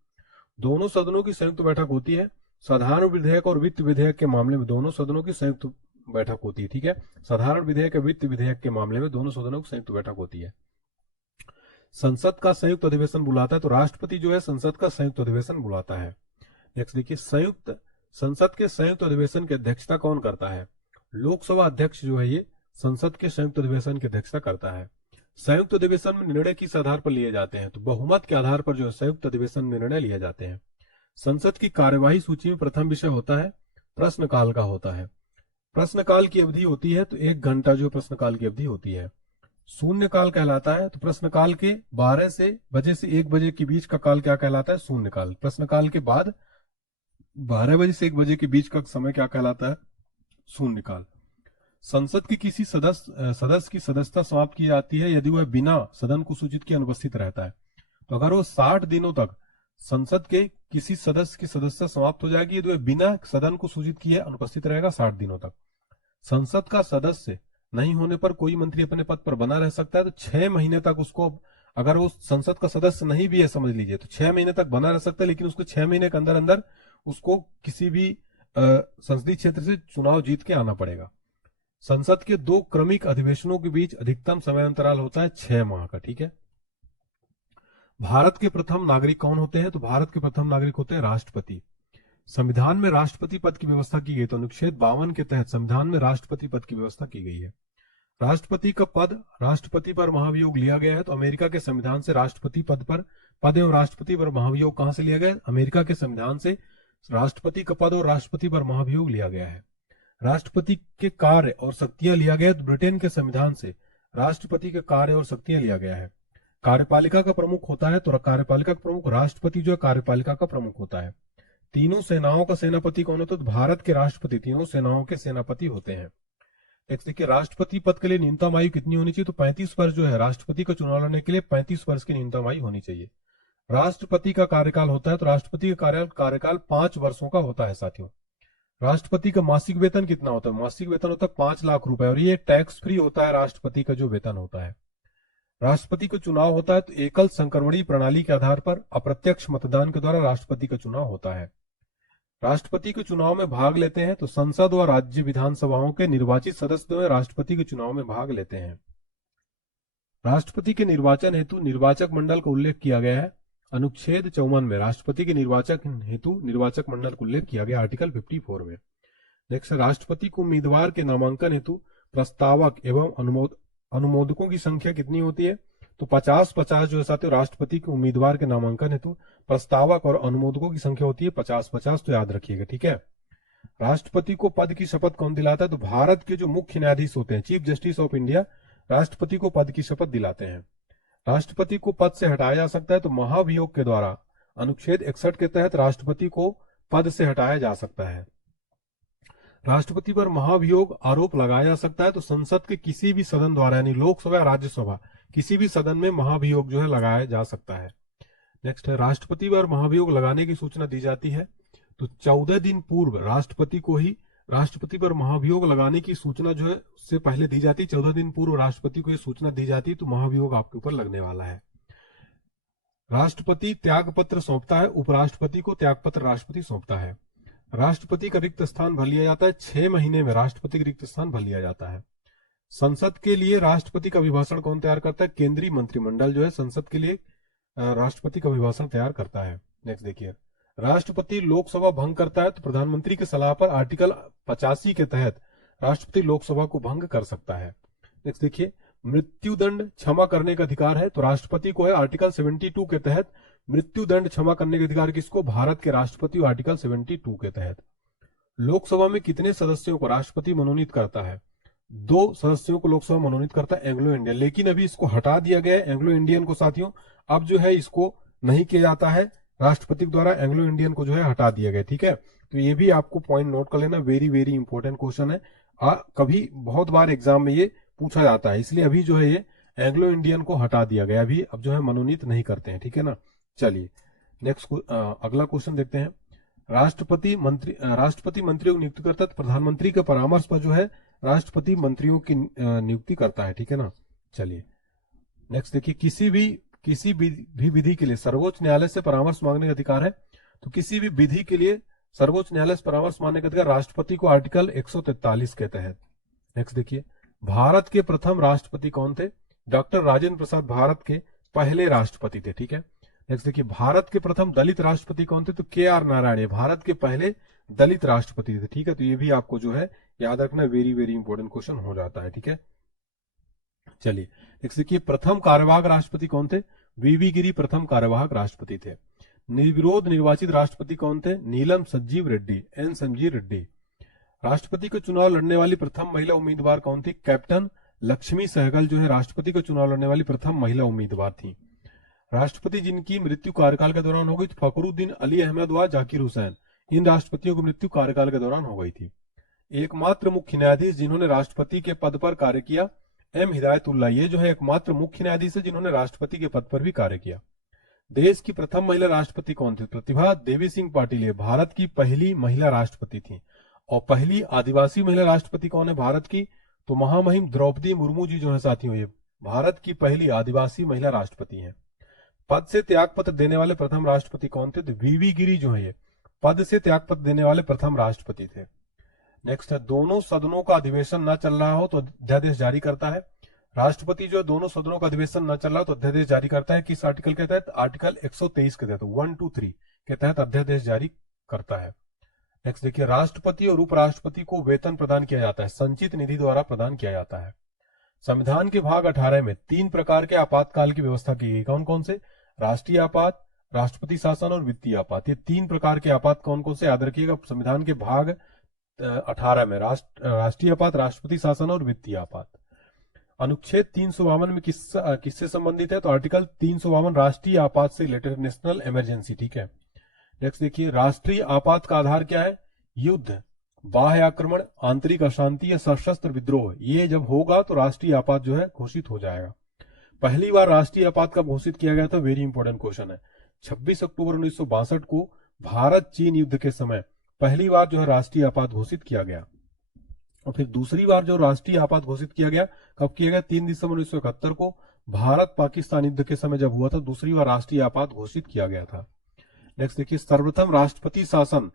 दोनों सदनों की संयुक्त बैठक होती है। साधारण विधेयक और वित्त विधेयक के मामले में दोनों सदनों की संयुक्त बैठक होती है। ठीक है, साधारण विधेयक या वित्त विधेयक के मामले में दोनों सदनों की संयुक्त बैठक होती है। संसद का संयुक्त अधिवेशन बुलाता है। तो राष्ट्रपति जो है संसद का संयुक्त अधिवेशन बुलाता है। नेक्स्ट देखिए, संसद के संयुक्त अधिवेशन की अध्यक्षता कौन करता है? लोकसभा अध्यक्ष जो है ये संसद के संयुक्त अधिवेशन की अध्यक्षता करता है। संयुक्त अधिवेशन में निर्णय किस आधार पर लिए जाते हैं? तो बहुमत के आधार पर जो है संयुक्त अधिवेशन में निर्णय लिए जाते हैं। संसद की कार्यवाही सूची में प्रथम विषय होता है प्रश्नकाल का होता है। प्रश्नकाल की अवधि होती है तो 1 घंटा जो प्रश्नकाल की अवधि होती है। शून्यकाल कहलाता है। तो प्रश्नकाल के 12 बजे से 1 बजे के बीच का काल क्या कहलाता है? शून्यकाल। प्रश्नकाल के बाद 12 बजे से 1 बजे के बीच का समय क्या कहलाता है? शून्यकाल। संसद के किसी सदस्य की सदस्यता समाप्त की जाती है यदि वह बिना सदन को सूचित किए अनुपस्थित रहता है। तो अगर वो 60 दिनों तक संसद के किसी सदस्य की सदस्यता समाप्त हो जाएगी यदि वह बिना सदन को सूचित किए अनुपस्थित रहेगा 60 दिनों तक। संसद का सदस्य नहीं होने पर कोई मंत्री अपने पद पर बना रह सकता है। तो 6 महीने तक उसको, अगर वो संसद का सदस्य नहीं भी है समझ लीजिए, तो 6 महीने तक बना रह सकता है, लेकिन उसको 6 महीने के अंदर अंदर उसको किसी भी संसदीय क्षेत्र से चुनाव जीत के आना पड़ेगा। संसद के 2 क्रमिक अधिवेशनों के बीच अधिकतम समय अंतराल होता है 6 माह का। ठीक है, भारत के प्रथम नागरिक कौन होते हैं? तो भारत के प्रथम नागरिक होते हैं राष्ट्रपति। संविधान में राष्ट्रपति पद की व्यवस्था की गई। तो अनुच्छेद 52 के तहत संविधान में राष्ट्रपति पद की व्यवस्था की गई है। राष्ट्रपति का पद, राष्ट्रपति पर महाभियोग लिया गया है। तो अमेरिका के संविधान से राष्ट्रपति पद एवं राष्ट्रपति पर महाभियोग कहां से लिया गया? अमेरिका के संविधान से राष्ट्रपति का पद और राष्ट्रपति पर महाभियोग लिया गया है। राष्ट्रपति के कार्य और शक्तियां लिया गया है। तो ब्रिटेन के संविधान से राष्ट्रपति के कार्य और शक्तियां लिया गया है। कार्यपालिका का प्रमुख होता है। तो कार्यपालिका का प्रमुख राष्ट्रपति जो है कार्यपालिका का प्रमुख होता है। तीनों सेनाओं का सेनापति कौन होता है? तो भारत के राष्ट्रपति तीनों सेनाओं के सेनापति होते हैं। नेक्स्ट देखिए, राष्ट्रपति पद के लिए न्यूनतम आयु कितनी होनी चाहिए? तो 35 वर्ष जो है राष्ट्रपति का चुनाव लड़ने के लिए 35 वर्ष की न्यूनतम आयु होनी चाहिए। राष्ट्रपति का कार्यकाल होता है। तो राष्ट्रपति का कार्यकाल 5 वर्षों का होता है साथियों। राष्ट्रपति का मासिक वेतन कितना होता है? मासिक वेतन होता है 5 लाख रुपए और ये टैक्स फ्री होता है राष्ट्रपति का जो वेतन होता है। राष्ट्रपति का चुनाव होता है तो एकल संक्रमणीय प्रणाली के आधार पर अप्रत्यक्ष मतदान के द्वारा राष्ट्रपति का चुनाव होता है। राष्ट्रपति के चुनाव में भाग लेते हैं तो संसद और राज्य विधानसभाओं के निर्वाचित सदस्य राष्ट्रपति के चुनाव में भाग लेते हैं। राष्ट्रपति के निर्वाचन हेतु निर्वाचक मंडल का उल्लेख किया गया है। अनुच्छेद 54 में राष्ट्रपति के निर्वाचक हेतु निर्वाचक मंडल का उल्लेख किया गया आर्टिकल 54 में। नेक्स्ट, राष्ट्रपति को उम्मीदवार के नामांकन हेतु प्रस्तावक एवं अनुमोदकों की संख्या कितनी होती है? तो 50-50 जो है साथियों राष्ट्रपति के उम्मीदवार के नामांकन हेतु प्रस्तावक और अनुमोदकों की संख्या होती है 50-50। तो याद रखिएगा। ठीक है, राष्ट्रपति को पद की शपथ कौन दिलाता है? तो भारत के जो मुख्य न्यायाधीश होते हैं चीफ जस्टिस ऑफ इंडिया राष्ट्रपति को पद की शपथ दिलाते हैं। राष्ट्रपति को पद से हटाया जा सकता है तो महाभियोग के द्वारा अनुच्छेद 61 के तहत राष्ट्रपति को पद से हटाया जा सकता है। राष्ट्रपति पर महाभियोग आरोप लगाया जा सकता है तो संसद के किसी भी सदन द्वारा यानी लोकसभा या राज्यसभा किसी भी सदन में महाभियोग जो है लगाया जा सकता है। नेक्स्ट है, राष्ट्रपति पर महाभियोग लगाने की सूचना दी जाती है तो 14 दिन पूर्व राष्ट्रपति को ही राष्ट्रपति पर महाभियोग लगाने की सूचना जो है उससे पहले दी जाती है। 14 दिन पूर्व राष्ट्रपति को यह सूचना दी जाती है, तो महाभियोग आपके ऊपर लगने वाला है। राष्ट्रपति त्याग पत्र सौंपता है, उपराष्ट्रपति को त्याग पत्र राष्ट्रपति सौंपता है। राष्ट्रपति का रिक्त स्थान भर लिया जाता है, 6 महीने में राष्ट्रपति का रिक्त स्थान भर लिया जाता है। संसद के लिए राष्ट्रपति का अभिभाषण कौन तैयार करता है? केंद्रीय मंत्रिमंडल जो है संसद के लिए राष्ट्रपति का अभिभाषण तैयार करता है। नेक्स्ट देखिए, राष्ट्रपति लोकसभा भंग करता है तो प्रधानमंत्री की सलाह पर आर्टिकल 85 के तहत राष्ट्रपति लोकसभा को भंग कर सकता है। नेक्स्ट देखिए, मृत्युदंड क्षमा करने का अधिकार है तो राष्ट्रपति को है। आर्टिकल 72 के तहत मृत्युदंड क्षमा करने का अधिकार किसको? भारत के राष्ट्रपति, आर्टिकल 72 के तहत। लोकसभा में कितने सदस्यों को राष्ट्रपति मनोनीत करता है? 2 सदस्यों को लोकसभा मनोनीत करता है, एंग्लो इंडियन। लेकिन अभी इसको हटा दिया गया है एंग्लो इंडियन को साथियों। अब जो है इसको नहीं किया जाता है राष्ट्रपति द्वारा, एंग्लो इंडियन को जो है हटा दिया गया। ठीक है, तो ये भी आपको पॉइंट नोट कर लेना, वेरी वेरी इंपॉर्टेंट क्वेश्चन है। कभी बहुत बार एग्जाम में ये पूछा जाता है, इसलिए अभी जो है ये एंग्लो इंडियन को हटा दिया गया, अभी अब जो है मनोनीत नहीं करते हैं। ठीक है ना, चलिए नेक्स्ट अगला क्वेश्चन देखते हैं। राष्ट्रपति मंत्रियों की नियुक्ति करता है, प्रधानमंत्री के परामर्श पर जो है राष्ट्रपति मंत्रियों की नियुक्ति करता है। ठीक है ना, चलिए नेक्स्ट देखिए, किसी भी विधि के लिए सर्वोच्च न्यायालय से परामर्श मांगने का अधिकार है। तो किसी भी विधि के लिए सर्वोच्च न्यायालय से परामर्श मांगने का अधिकार राष्ट्रपति को, आर्टिकल 143 के तहत। नेक्स्ट देखिए, भारत के प्रथम राष्ट्रपति कौन थे? डॉक्टर राजेंद्र प्रसाद भारत के पहले राष्ट्रपति थे। ठीक है, नेक्स्ट देखिए, भारत के प्रथम दलित राष्ट्रपति कौन थे? तो के.आर. नारायण भारत के पहले दलित राष्ट्रपति थे। ठीक है, तो ये भी आपको जो है याद रखना, वेरी वेरी इंपॉर्टेंट क्वेश्चन हो जाता है। ठीक है, चलिए नेक्स्ट देखिए, प्रथम कार्यवाहक राष्ट्रपति कौन थे? वी गिरी प्रथम कार्यवाहक राष्ट्रपति थे। निर्विरोध निर्वाचित राष्ट्रपति कौन थे? नीलम संजीव रेड्डी, एन संजीव रेड्डी। राष्ट्रपति का चुनाव लड़ने वाली प्रथम महिला उम्मीदवार कौन थी? कैप्टन लक्ष्मी सहगल जो है राष्ट्रपति का चुनाव लड़ने वाली प्रथम महिला उम्मीदवार थी। राष्ट्रपति जिनकी मृत्यु कार्यकाल के दौरान हो गई, फखरुद्दीन अली अहमद व जाकिर हुसैन, इन राष्ट्रपतियों की मृत्यु कार्यकाल के दौरान हो गई थी। एकमात्र मुख्य न्यायाधीश जिन्होंने राष्ट्रपति के पद पर कार्य किया, एम हिदायतुल्लाह, ये जो है एकमात्र मुख्य न्यायाधीश है जिन्होंने राष्ट्रपति के पद पर भी कार्य किया। देश की प्रथम महिला राष्ट्रपति कौन थी? प्रतिभा देवी सिंह पाटिल, ये भारत की पहली महिला राष्ट्रपति थी। और पहली आदिवासी महिला राष्ट्रपति कौन है भारत की? तो महामहिम द्रौपदी मुर्मू जी जो है साथियों, ये भारत की पहली आदिवासी महिला राष्ट्रपति हैं। पद से त्यागपत्र देने वाले प्रथम राष्ट्रपति कौन थे? तो वी गिरी जो है ये पद से त्यागपत्र देने वाले प्रथम राष्ट्रपति थे। नेक्स्ट है, दोनों सदनों का अधिवेशन न चल रहा हो तो अध्यादेश जारी करता है। राष्ट्रपति जो दोनों सदनों का अधिवेशन न चल रहा हो तो अध्यादेश जारी करता है। किस आर्टिकल के तहत? आर्टिकल 123 के तहत, 1, 2, 3 के तहत अध्यादेश जारी करता है। नेक्स्ट देखिए, राष्ट्रपति और उपराष्ट्रपति को वेतन प्रदान किया जाता है, संचित निधि द्वारा प्रदान किया जाता है। संविधान के भाग 18 में 3 प्रकार के आपातकाल की व्यवस्था की गई। कौन कौन से? राष्ट्रीय आपात, राष्ट्रपति शासन और वित्तीय आपात। ये 3 प्रकार के आपात कौन कौन से याद रखिएगा। संविधान के भाग 18 में राष्ट्रीय आपात, राष्ट्रपति शासन और वित्तीय आपात। अनुच्छेद 352 में किससे संबंधित है? तो आर्टिकल 352 राष्ट्रीय आपात से रिलेटेड, नेशनल इमरजेंसी। ठीक है, नेक्स्ट देखिए, राष्ट्रीय आपात का आधार क्या है? युद्ध, बाह्य आक्रमण, आंतरिक अशांति या सशस्त्र विद्रोह, ये जब होगा तो राष्ट्रीय आपात जो है घोषित हो जाएगा। पहली बार राष्ट्रीय आपात कब घोषित किया गया था? वेरी इंपॉर्टेंट क्वेश्चन है। 26 अक्टूबर 1962 को भारत चीन युद्ध के समय पहली बार जो है राष्ट्रीय आपात घोषित किया गया। और फिर दूसरी बार जो राष्ट्रीय आपात घोषित किया गया कब किया गया? 3 दिसंबर 1971 को भारत पाकिस्तान युद्ध के समय जब हुआ था, दूसरी बार राष्ट्रीय आपात घोषित किया गया था। नेक्स्ट देखिए, सर्वप्रथम राष्ट्रपति शासन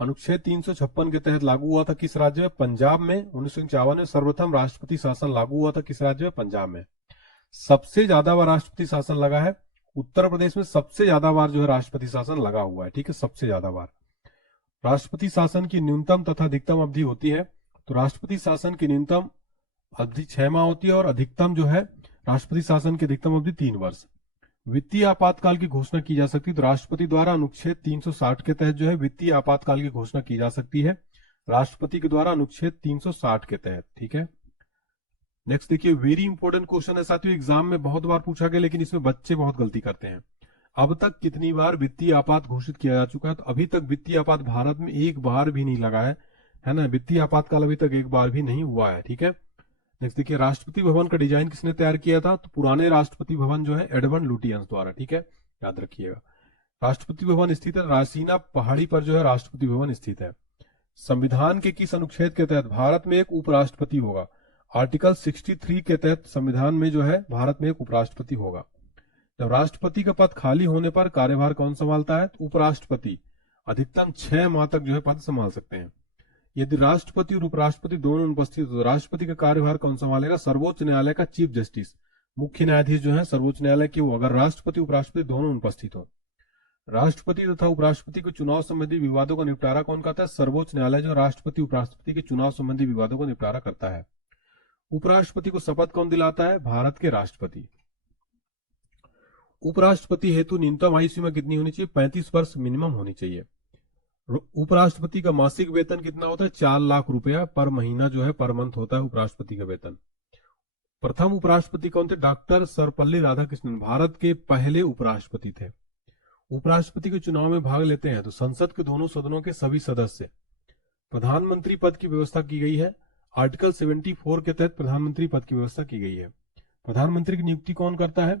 अनुच्छेद 356 के तहत लागू हुआ था किस राज्य में? पंजाब में। 1951 में सर्वप्रथम राष्ट्रपति शासन लागू हुआ था किस राज्य में? पंजाब में। सबसे ज्यादा बार राष्ट्रपति शासन लगा है उत्तर प्रदेश में, सबसे ज्यादा बार जो है राष्ट्रपति शासन लगा हुआ है। ठीक है, सबसे ज्यादा बार। राष्ट्रपति शासन की न्यूनतम तथा अधिकतम अवधि होती है, तो राष्ट्रपति शासन की न्यूनतम अवधि 6 माह होती है और अधिकतम जो है राष्ट्रपति शासन की अधिकतम अवधि 3 वर्ष। वित्तीय आपातकाल की घोषणा की जा सकती है, तो राष्ट्रपति द्वारा अनुच्छेद 360 के तहत जो है वित्तीय आपातकाल की घोषणा की जा सकती है, राष्ट्रपति के द्वारा अनुच्छेद 360 के तहत। ठीक है, नेक्स्ट देखिए, वेरी इंपॉर्टेंट क्वेश्चन है साथियों, एग्जाम में बहुत बार पूछा गया लेकिन इसमें बच्चे बहुत गलती करते हैं। अब तक कितनी बार वित्तीय आपात घोषित किया जा चुका है? तो अभी तक वित्तीय आपात भारत में एक बार भी नहीं लगा है ना, वित्तीय आपातकाल अभी तक एक बार भी नहीं हुआ है। ठीक है, नेक्स्ट देखिए, राष्ट्रपति भवन का डिजाइन किसने तैयार किया था? तो पुराने राष्ट्रपति भवन जो है एडवर्ड लुटियंस द्वारा। ठीक है, याद रखिएगा। राष्ट्रपति भवन स्थित है, रायसीना पहाड़ी पर जो है राष्ट्रपति भवन स्थित है। संविधान के किस अनुच्छेद के तहत भारत में एक उपराष्ट्रपति होगा? आर्टिकल 63 के तहत संविधान में जो है भारत में एक उपराष्ट्रपति होगा। जब राष्ट्रपति का पद खाली होने पर कार्यभार कौन संभालता है? तो उपराष्ट्रपति अधिकतम 6 माह तक जो है पद संभाल सकते हैं। यदि राष्ट्रपति और उपराष्ट्रपति दोनों अनुपस्थित हो तो राष्ट्रपति का कार्यभार कौन संभालेगा? सर्वोच्च न्यायालय का चीफ जस्टिस, मुख्य न्यायाधीश जो है सर्वोच्च न्यायालय के, वो अगर राष्ट्रपति उपराष्ट्रपति दोनों अनुपस्थित हो। राष्ट्रपति तथा उपराष्ट्रपति के चुनाव संबंधी विवादों का निपटारा कौन करता है? सर्वोच्च न्यायालय जो राष्ट्रपति उपराष्ट्रपति के चुनाव संबंधी विवादों का निपटारा करता है। उपराष्ट्रपति को शपथ कौन दिलाता है? भारत के राष्ट्रपति। उपराष्ट्रपति हेतु न्यूनतम आयु सीमा कितनी होनी चाहिए? 35 वर्ष मिनिमम होनी चाहिए। उपराष्ट्रपति का मासिक वेतन कितना होता है? 4 लाख रुपया पर महीना जो है पर मंथ होता है उपराष्ट्रपति का वेतन। प्रथम उपराष्ट्रपति कौन थे? डॉक्टर सर्वपल्ली राधाकृष्णन भारत के पहले उपराष्ट्रपति थे। उपराष्ट्रपति के चुनाव में भाग लेते हैं तो संसद के दोनों सदनों के सभी सदस्य। प्रधानमंत्री पद की व्यवस्था की गई है, आर्टिकल 74 के तहत प्रधानमंत्री पद की व्यवस्था की गई है। प्रधानमंत्री की नियुक्ति कौन करता है?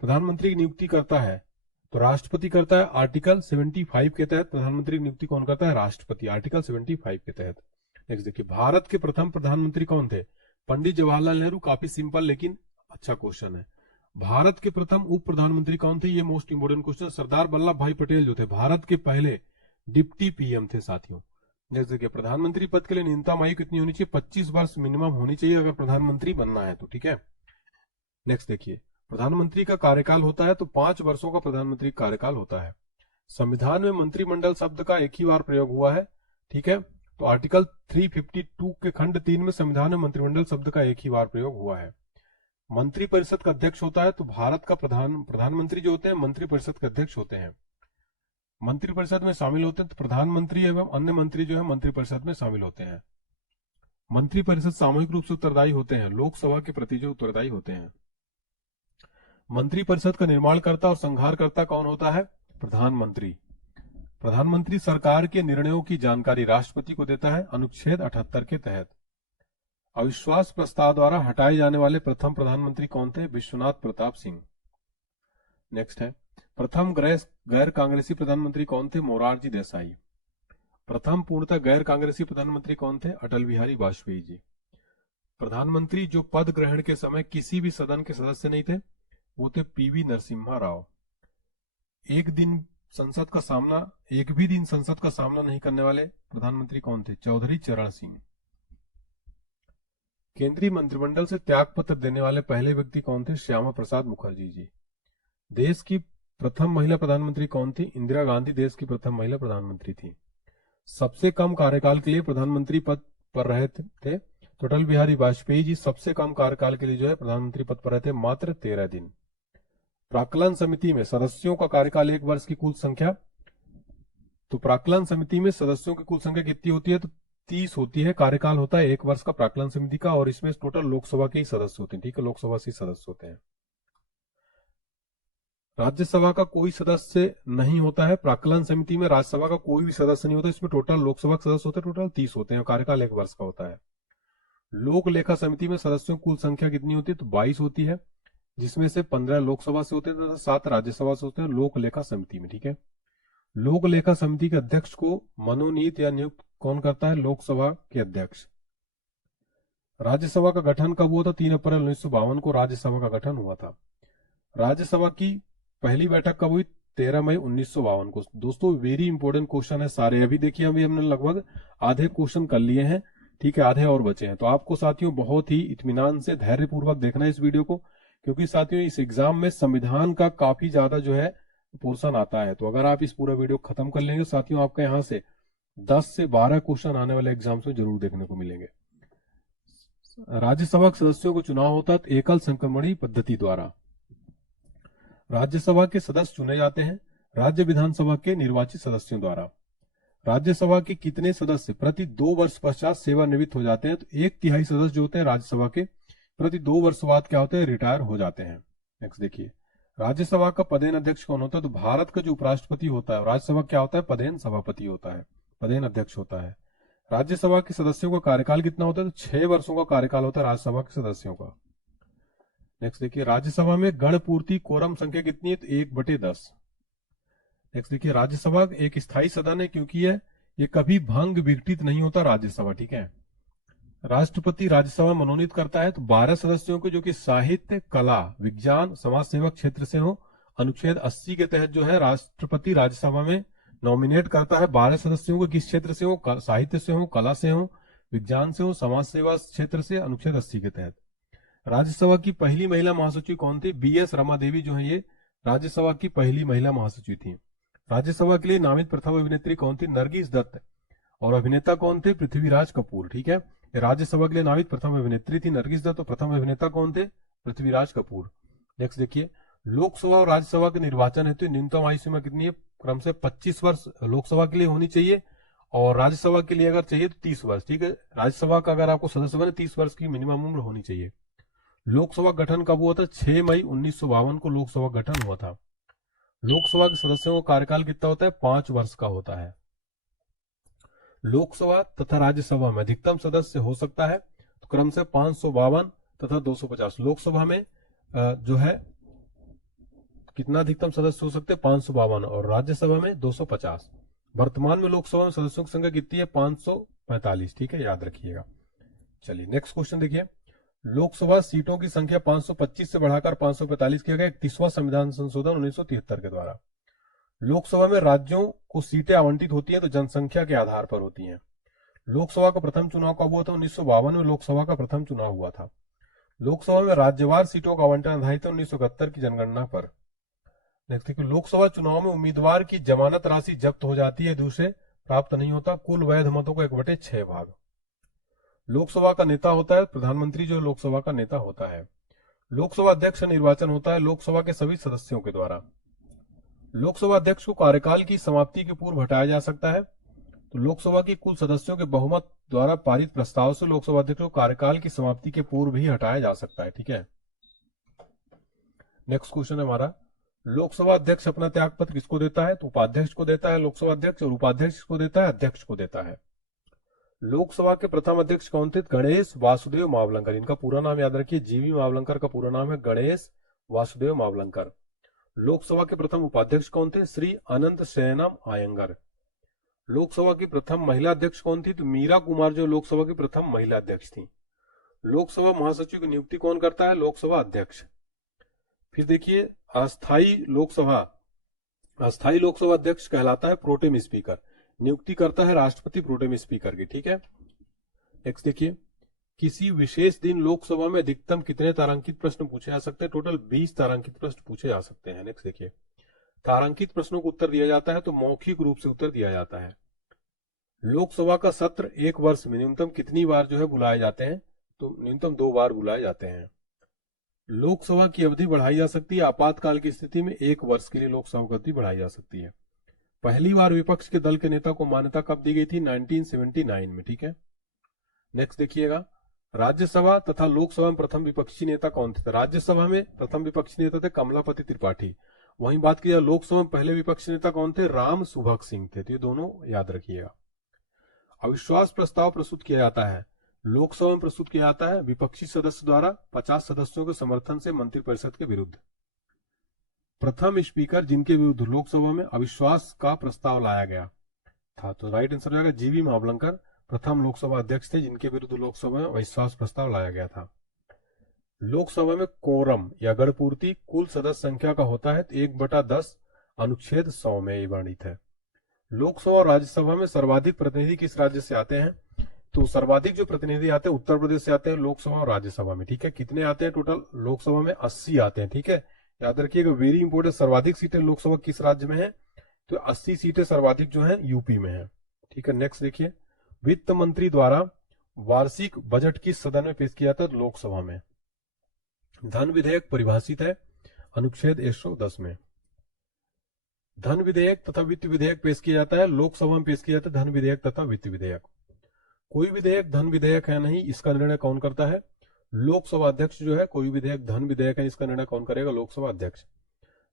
प्रधानमंत्री की नियुक्ति करता है तो राष्ट्रपति करता है। आर्टिकल 75 के तहत प्रधानमंत्री की नियुक्ति कौन करता है? राष्ट्रपति, आर्टिकल 75 के तहत। नेक्स्ट देखिए, भारत के प्रथम प्रधानमंत्री कौन थे? पंडित जवाहरलाल नेहरू। काफी सिंपल लेकिन अच्छा क्वेश्चन है। भारत के प्रथम उप प्रधानमंत्री कौन थे? ये most important question. Sardar Vallabh भाई पटेल जो थे भारत के पहले डिप्टी पीएम थे साथियों। नेक्स्ट देखिए, प्रधानमंत्री पद के लिए न्यूनतम आयु कितनी होनी चाहिए? 25 वर्ष मिनिमम होनी चाहिए अगर प्रधानमंत्री बनना है तो, ठीक है। नेक्स्ट देखिए, प्रधानमंत्री का कार्यकाल होता है तो 5 वर्षों का प्रधानमंत्री कार्यकाल होता है। संविधान में मंत्रिमंडल शब्द का एक ही बार प्रयोग हुआ है, ठीक है। तो आर्टिकल 352 के खंड 3 में संविधान में मंत्रिमंडल शब्द का एक ही बार प्रयोग हुआ है। मंत्रिपरिषद का अध्यक्ष होता है तो भारत का प्रधानमंत्री जो होते हैं मंत्रिपरिषद के अध्यक्ष होते हैं। मंत्रिपरिषद में शामिल होते हैं तो प्रधानमंत्री एवं अन्य मंत्री जो है मंत्रिपरिषद में शामिल होते हैं। मंत्रिपरिषद सामूहिक रूप से उत्तरदायी होते हैं, लोकसभा के प्रति जो उत्तरदायी होते हैं। मंत्रिपरिषद का निर्माणकर्ता और संहारकर्ता कौन होता है? प्रधानमंत्री। प्रधानमंत्री सरकार के निर्णयों की जानकारी राष्ट्रपति को देता है अनुच्छेद 78 के तहत। अविश्वास प्रस्ताव द्वारा हटाए जाने वाले प्रथम प्रधानमंत्री कौन थे? विश्वनाथ प्रताप सिंह। नेक्स्ट है, प्रथम गैर कांग्रेसी प्रधानमंत्री कौन थे? मोरारजी देसाई। प्रथम पूर्णतः गैर कांग्रेसी प्रधानमंत्री कौन थे? अटल बिहारी वाजपेयी जी। प्रधानमंत्री जो पद ग्रहण के समय किसी भी सदन के सदस्य नहीं थे वो थे पीवी नरसिम्हा राव। एक भी दिन संसद का सामना नहीं करने वाले प्रधानमंत्री कौन थे? चौधरी चरण सिंह। केंद्रीय मंत्रिमंडल से त्यागपत्र देने वाले पहले व्यक्ति कौन थे? श्यामा प्रसाद मुखर्जी जी। देश की प्रथम महिला प्रधानमंत्री कौन थी? इंदिरा गांधी देश की प्रथम महिला प्रधानमंत्री थी। सबसे कम कार्यकाल के लिए प्रधानमंत्री पद पर रहे थे तो अटल बिहारी वाजपेयी जी सबसे कम कार्यकाल के लिए जो है प्रधानमंत्री पद पर रहे थे, मात्र 13 दिन। प्राक्कलन समिति में सदस्यों का कार्यकाल 1 वर्ष की कुल संख्या, तो प्राक्कलन समिति में सदस्यों की कुल संख्या कितनी होती है? तो 30 होती है। कार्यकाल होता है 1 वर्ष का प्राक्कलन समिति का, और इसमें टोटल लोकसभा के ही सदस्य होते हैं, ठीक है, लोकसभा से सदस्य होते हैं। राज्यसभा का कोई सदस्य नहीं होता है प्राक्कलन समिति में, राज्यसभा का कोई भी सदस्य नहीं होता। इसमें टोटल लोकसभा के सदस्य होते हैं टोटल 30 होते हैं, कार्यकाल 1 वर्ष का होता है। लोक लेखा समिति में सदस्यों की कुल संख्या कितनी होती है? तो 22 होती है, जिसमें से 15 लोकसभा से होते हैं तथा 7 राज्यसभा से होते हैं लोक लेखा समिति में, ठीक है। लोक लेखा समिति के अध्यक्ष को मनोनीत या नियुक्त कौन करता है? लोकसभा के अध्यक्ष। राज्यसभा का गठन कब हुआ था? 3 अप्रैल 1952 को राज्यसभा का गठन हुआ था। राज्यसभा की पहली बैठक कब हुई? 13 मई 1952 को। दोस्तों वेरी इंपॉर्टेंट क्वेश्चन है सारे। अभी देखिए अभी हमने लगभग आधे क्वेश्चन कर लिए हैं, ठीक है, आधे और बचे हैं। तो आपको साथियों बहुत ही इत्मीनान से धैर्यपूर्वक देखना है इस वीडियो को, क्योंकि साथियों इस एग्जाम में संविधान का काफी ज्यादा जो है पोर्शन आता है। तो अगर आप इस पूरा वीडियो खत्म कर लेंगे साथियों, आपका यहाँ से 10 से 12 क्वेश्चन आने वाले एग्जाम्स में जरूर देखने को मिलेंगे। राज्यसभा के सदस्यों को चुनाव होता है एकल संक्रमणी पद्धति द्वारा। राज्यसभा के सदस्य चुने जाते हैं राज्य विधानसभा के निर्वाचित सदस्यों द्वारा। राज्यसभा के कितने सदस्य प्रति 2 वर्ष पश्चात सेवानिवृत्त हो जाते हैं? तो 1/3 सदस्य जो होते हैं राज्यसभा के प्रति 2 वर्ष बाद क्या होते हैं? रिटायर हो जाते हैं। नेक्स्ट देखिए, राज्यसभा का पदेन अध्यक्ष कौन होता है? तो भारत का जो उपराष्ट्रपति होता है, राज्यसभा क्या होता है? पदेन सभापति होता है, पदेन अध्यक्ष होता है। राज्यसभा के सदस्यों का कार्यकाल कितना होता है? तो 6 वर्षों का कार्यकाल होता है राज्यसभा के सदस्यों का। नेक्स्ट देखिए, राज्यसभा में गण पूर्ति कोरम संख्या कितनी है? तो 1/10। नेक्स्ट देखिए, राज्यसभा एक स्थायी सदन है क्योंकि ये कभी भंग विघटित नहीं होता राज्यसभा, ठीक है। राष्ट्रपति राज्यसभा मनोनीत करता है तो 12 सदस्यों को जो कि साहित्य, कला, विज्ञान, समाज सेवक क्षेत्र से हो, अनुच्छेद 80 के तहत जो है राष्ट्रपति राज्यसभा में नॉमिनेट करता है 12 सदस्यों को। किस क्षेत्र से हो? साहित्य से हो, कला से हो, विज्ञान से हो, समाज सेवा क्षेत्र से, अनुच्छेद 80 के तहत। राज्यसभा की पहली महिला महासचिव कौन थी? BS रमा देवी जो है ये राज्यसभा की पहली महिला महासचिव थी। राज्यसभा के लिए नामित प्रथम अभिनेत्री कौन थी? नरगिस दत्त। और अभिनेता कौन थे? पृथ्वीराज कपूर, ठीक है। राज्यसभा के लिए नामित प्रथम अभिनेत्री थी नरगिस दत्त, तो प्रथम अभिनेता कौन थे? पृथ्वीराज कपूर। नेक्स्ट देखिए, लोकसभा और राज्यसभा के निर्वाचन हेतु न्यूनतम आयु सीमा कितनी है? क्रम से 25 वर्ष लोकसभा के लिए होनी चाहिए और राज्यसभा के लिए अगर चाहिए तो 30 वर्ष, ठीक है। राज्यसभा का अगर आपको सदस्य बने 30 वर्ष की मिनिमम उम्र होनी चाहिए। लोकसभा गठन कब हुआ था? 6 मई 1952 को लोकसभा गठन हुआ था। लोकसभा के सदस्यों का कार्यकाल कितना होता है? 5 वर्ष का होता है। लोकसभा तथा राज्यसभा में अधिकतम सदस्य हो सकता है तो क्रम से 552 तथा 250। लोकसभा में जो है कितना अधिकतम सदस्य हो सकते हैं? 552 और राज्यसभा में 250। वर्तमान में लोकसभा में सदस्यों की संख्या कितनी है? 545, ठीक है, याद रखिएगा। चलिए नेक्स्ट क्वेश्चन देखिए, लोकसभा सीटों की संख्या 525 से बढ़ाकर 545 किया गया 31वां संविधान संशोधन 1973 के द्वारा। लोकसभा में राज्यों को सीटें आवंटित होती हैं तो जनसंख्या के आधार पर होती हैं। लोकसभा का प्रथम चुनाव कब हुआ था? 1952 में लोकसभा का प्रथम चुनाव हुआ था। लोकसभा में राज्यवार सीटों का आवंटन आधारित है 1971 की जनगणना पर। नेक्स्ट देखिए, लोकसभा चुनाव में उम्मीदवार की जमानत राशि जब्त हो जाती है, दूसरे प्राप्त नहीं होता। कुल वैध मतों का 1/6 भाग। लोकसभा का नेता होता है प्रधानमंत्री, जो लोकसभा का नेता होता है। लोकसभा अध्यक्ष निर्वाचन होता है लोकसभा के सभी सदस्यों के द्वारा। लोकसभा अध्यक्ष को कार्यकाल की समाप्ति के पूर्व हटाया जा सकता है। तो लोकसभा की कुल सदस्यों के बहुमत द्वारा पारित प्रस्ताव से लोकसभा अध्यक्ष को कार्यकाल की समाप्ति के पूर्व ही हटाया जा सकता है, ठीक है। नेक्स्ट क्वेश्चन है हमारा, लोकसभा अध्यक्ष अपना त्यागपत्र किसको देता है? तो उपाध्यक्ष को देता है लोकसभा अध्यक्ष, और उपाध्यक्ष को देता है? अध्यक्ष को देता है। लोकसभा के प्रथम अध्यक्ष कौन थे? गणेश वासुदेव मावलंकर। इनका पूरा नाम याद रखिए, जीवी मावलंकर का पूरा नाम है गणेश वासुदेव मावलंकर। लोकसभा के प्रथम उपाध्यक्ष कौन थे? श्री अनंत शयनम आयंगर। लोकसभा की प्रथम महिला अध्यक्ष कौन थी? तो मीरा कुमार जो लोकसभा की प्रथम महिला अध्यक्ष थी। लोकसभा महासचिव की नियुक्ति कौन करता है? लोकसभा अध्यक्ष। फिर देखिए, अस्थायी लोकसभा अध्यक्ष कहलाता है प्रोटेम स्पीकर। नियुक्ति करता है राष्ट्रपति प्रोटेम स्पीकर की, ठीक है। नेक्स्ट देखिए, किसी विशेष दिन लोकसभा में अधिकतम कितने तारांकित प्रश्न पूछे जा सकते हैं? टोटल 20 तारांकित प्रश्न पूछे जा सकते हैं। नेक्स्ट देखिए, तारांकित प्रश्नों को उत्तर दिया जाता है तो मौखिक रूप से उत्तर दिया जाता है। लोकसभा का सत्र 1 वर्ष में न्यूनतम कितनी बार जो है बुलाए जाते हैं? तो न्यूनतम 2 बार बुलाए जाते हैं। लोकसभा की अवधि बढ़ाई जा सकती है आपातकाल की स्थिति में, 1 वर्ष के लिए लोकसभा की अवधि बढ़ाई जा सकती है। पहली बार विपक्ष के दल के नेता को मान्यता कब दी गई थी? 1979 में, ठीक है। नेक्स्ट देखिएगा, राज्यसभा तथा लोकसभा में प्रथम विपक्षी नेता कौन थे? राज्यसभा में प्रथम विपक्षी नेता थे कमलापति त्रिपाठी। वहीं बात की जाए लोकसभा में पहले विपक्षी नेता कौन थे? राम सुभग सिंह थे। तो ये दोनों याद रखिएगा। अविश्वास प्रस्ताव प्रस्तुत किया जाता है लोकसभा में प्रस्तुत किया जाता है विपक्षी सदस्य द्वारा 50 सदस्यों के समर्थन से मंत्रिपरिषद के विरुद्ध। प्रथम स्पीकर जिनके विरुद्ध लोकसभा में अविश्वास का प्रस्ताव लाया गया था, तो राइट आंसर हो जाएगा जीवी मावलंकर प्रथम लोकसभा अध्यक्ष थे जिनके विरुद्ध लोकसभा में अविश्वास प्रस्ताव लाया गया था। लोकसभा में कोरम या गणपूर्ति कुल सदस्य संख्या का होता है 1/10 अनुच्छेद 100 में वर्णित है। लोकसभा और राज्यसभा में सर्वाधिक प्रतिनिधि किस राज्य से आते हैं? तो सर्वाधिक जो प्रतिनिधि आते हैं उत्तर प्रदेश से आते हैं लोकसभा और राज्यसभा में, ठीक है। कितने आते हैं टोटल? लोकसभा में 80 आते हैं, ठीक है। याद रखिएगा, वेरी इंपोर्टेंट, सर्वाधिक सीटें लोकसभा किस राज्य में है? तो 80 सीटें सर्वाधिक जो है यूपी में है, ठीक है। नेक्स्ट देखिए, वित्त मंत्री द्वारा वार्षिक बजट किस सदन में पेश किया जाता है? लोकसभा में। धन विधेयक परिभाषित है अनुच्छेद 110 में। धन विधेयक तथा वित्त विधेयक पेश किया जाता है लोकसभा में, पेश किया जाता है धन विधेयक तथा वित्त विधेयक। कोई विधेयक धन विधेयक है नहीं, इसका निर्णय कौन करता है? लोकसभा अध्यक्ष जो है। कोई विधेयक धन विधेयक है, इसका निर्णय कौन करेगा? लोकसभा अध्यक्ष।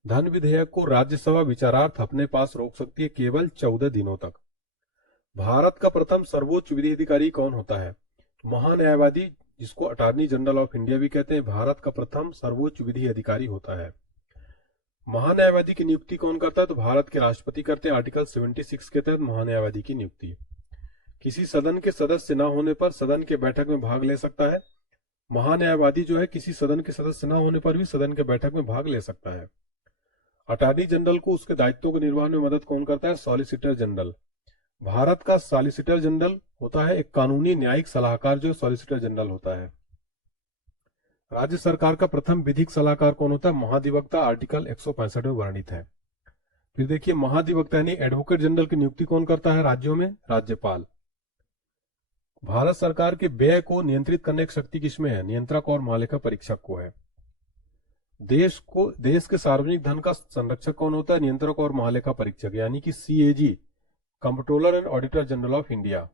धन विधेयक को राज्यसभा विचारार्थ अपने पास रोक सकती है केवल 14 दिनों तक। भारत का प्रथम सर्वोच्च विधि अधिकारी कौन होता है? महान्यायवादी, जिसको अटॉर्नी जनरल ऑफ इंडिया भी कहते हैं, भारत का प्रथम सर्वोच्च विधि अधिकारी होता है। महान्यायवादी की नियुक्ति कौन करता है? तो भारत के राष्ट्रपति करते हैं। आर्टिकल 76 के तहत महान्यायवादी की नियुक्ति। किसी सदन के सदस्य न होने पर सदन के बैठक में भाग ले सकता है। महान्यायवादी जो है किसी सदन के सदस्य न होने पर भी सदन के बैठक में भाग ले सकता है। अटॉर्नी जनरल को उसके दायित्वों के निर्वहन में मदद कौन करता है? Solicitor general. भारत का सॉलिसिटर जनरल होता है एक कानूनी न्यायिक सलाहकार जो सॉलिसिटर जनरल होता है। राज्य सरकार का प्रथम विधिक सलाहकार कौन होता है? महाधिवक्ता। आर्टिकल 165 में वर्णित है। फिर देखिए महाधिवक्ता यानी एडवोकेट जनरल की नियुक्ति कौन करता है राज्यों में? राज्यपाल। भारत सरकार के व्यय को नियंत्रित करने की शक्ति किसमें है? नियंत्रक और महालेखा परीक्षक को है। देश के सार्वजनिक धन का संरक्षक कौन होता है? नियंत्रक और महालेखा परीक्षक यानी कि CAG, comptroller and auditor general of India.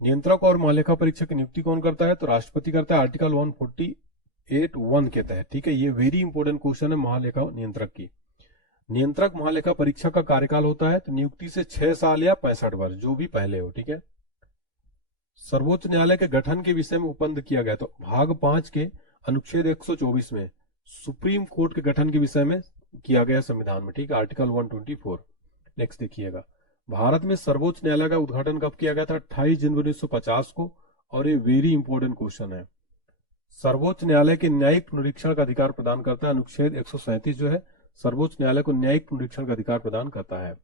नियंत्रक और महालेखा परीक्षक की नियुक्ति कौन करता है? तो राष्ट्रपति करता है। आर्टिकल 148(1) के तहत। ठीक है, ये वेरी इंपॉर्टेंट क्वेश्चन है महालेखा नियंत्रक की। नियंत्रक महालेखा परीक्षक का कार्यकाल होता है तो नियुक्ति से 6 साल या 65 वर्ष, जो भी पहले हो। ठीक है, सर्वोच्च न्यायालय के गठन के विषय में उपबंध किया गया। तो भाग 5 के अनुच्छेद 124 में सुप्रीम कोर्ट के गठन के विषय में किया गया संविधान में। ठीक है, आर्टिकल 124। नेक्स्ट देखिएगा, भारत में सर्वोच्च न्यायालय का उद्घाटन कब किया गया था? 28 जनवरी 1950 को। और ये वेरी इंपॉर्टेंट क्वेश्चन है। सर्वोच्च न्यायालय के न्यायिक पुनरीक्षण का अधिकार प्रदान करता है। अनुच्छेद 137 जो है सर्वोच्च न्यायालय को न्यायिक पुनरीक्षण का अधिकार प्रदान करता है।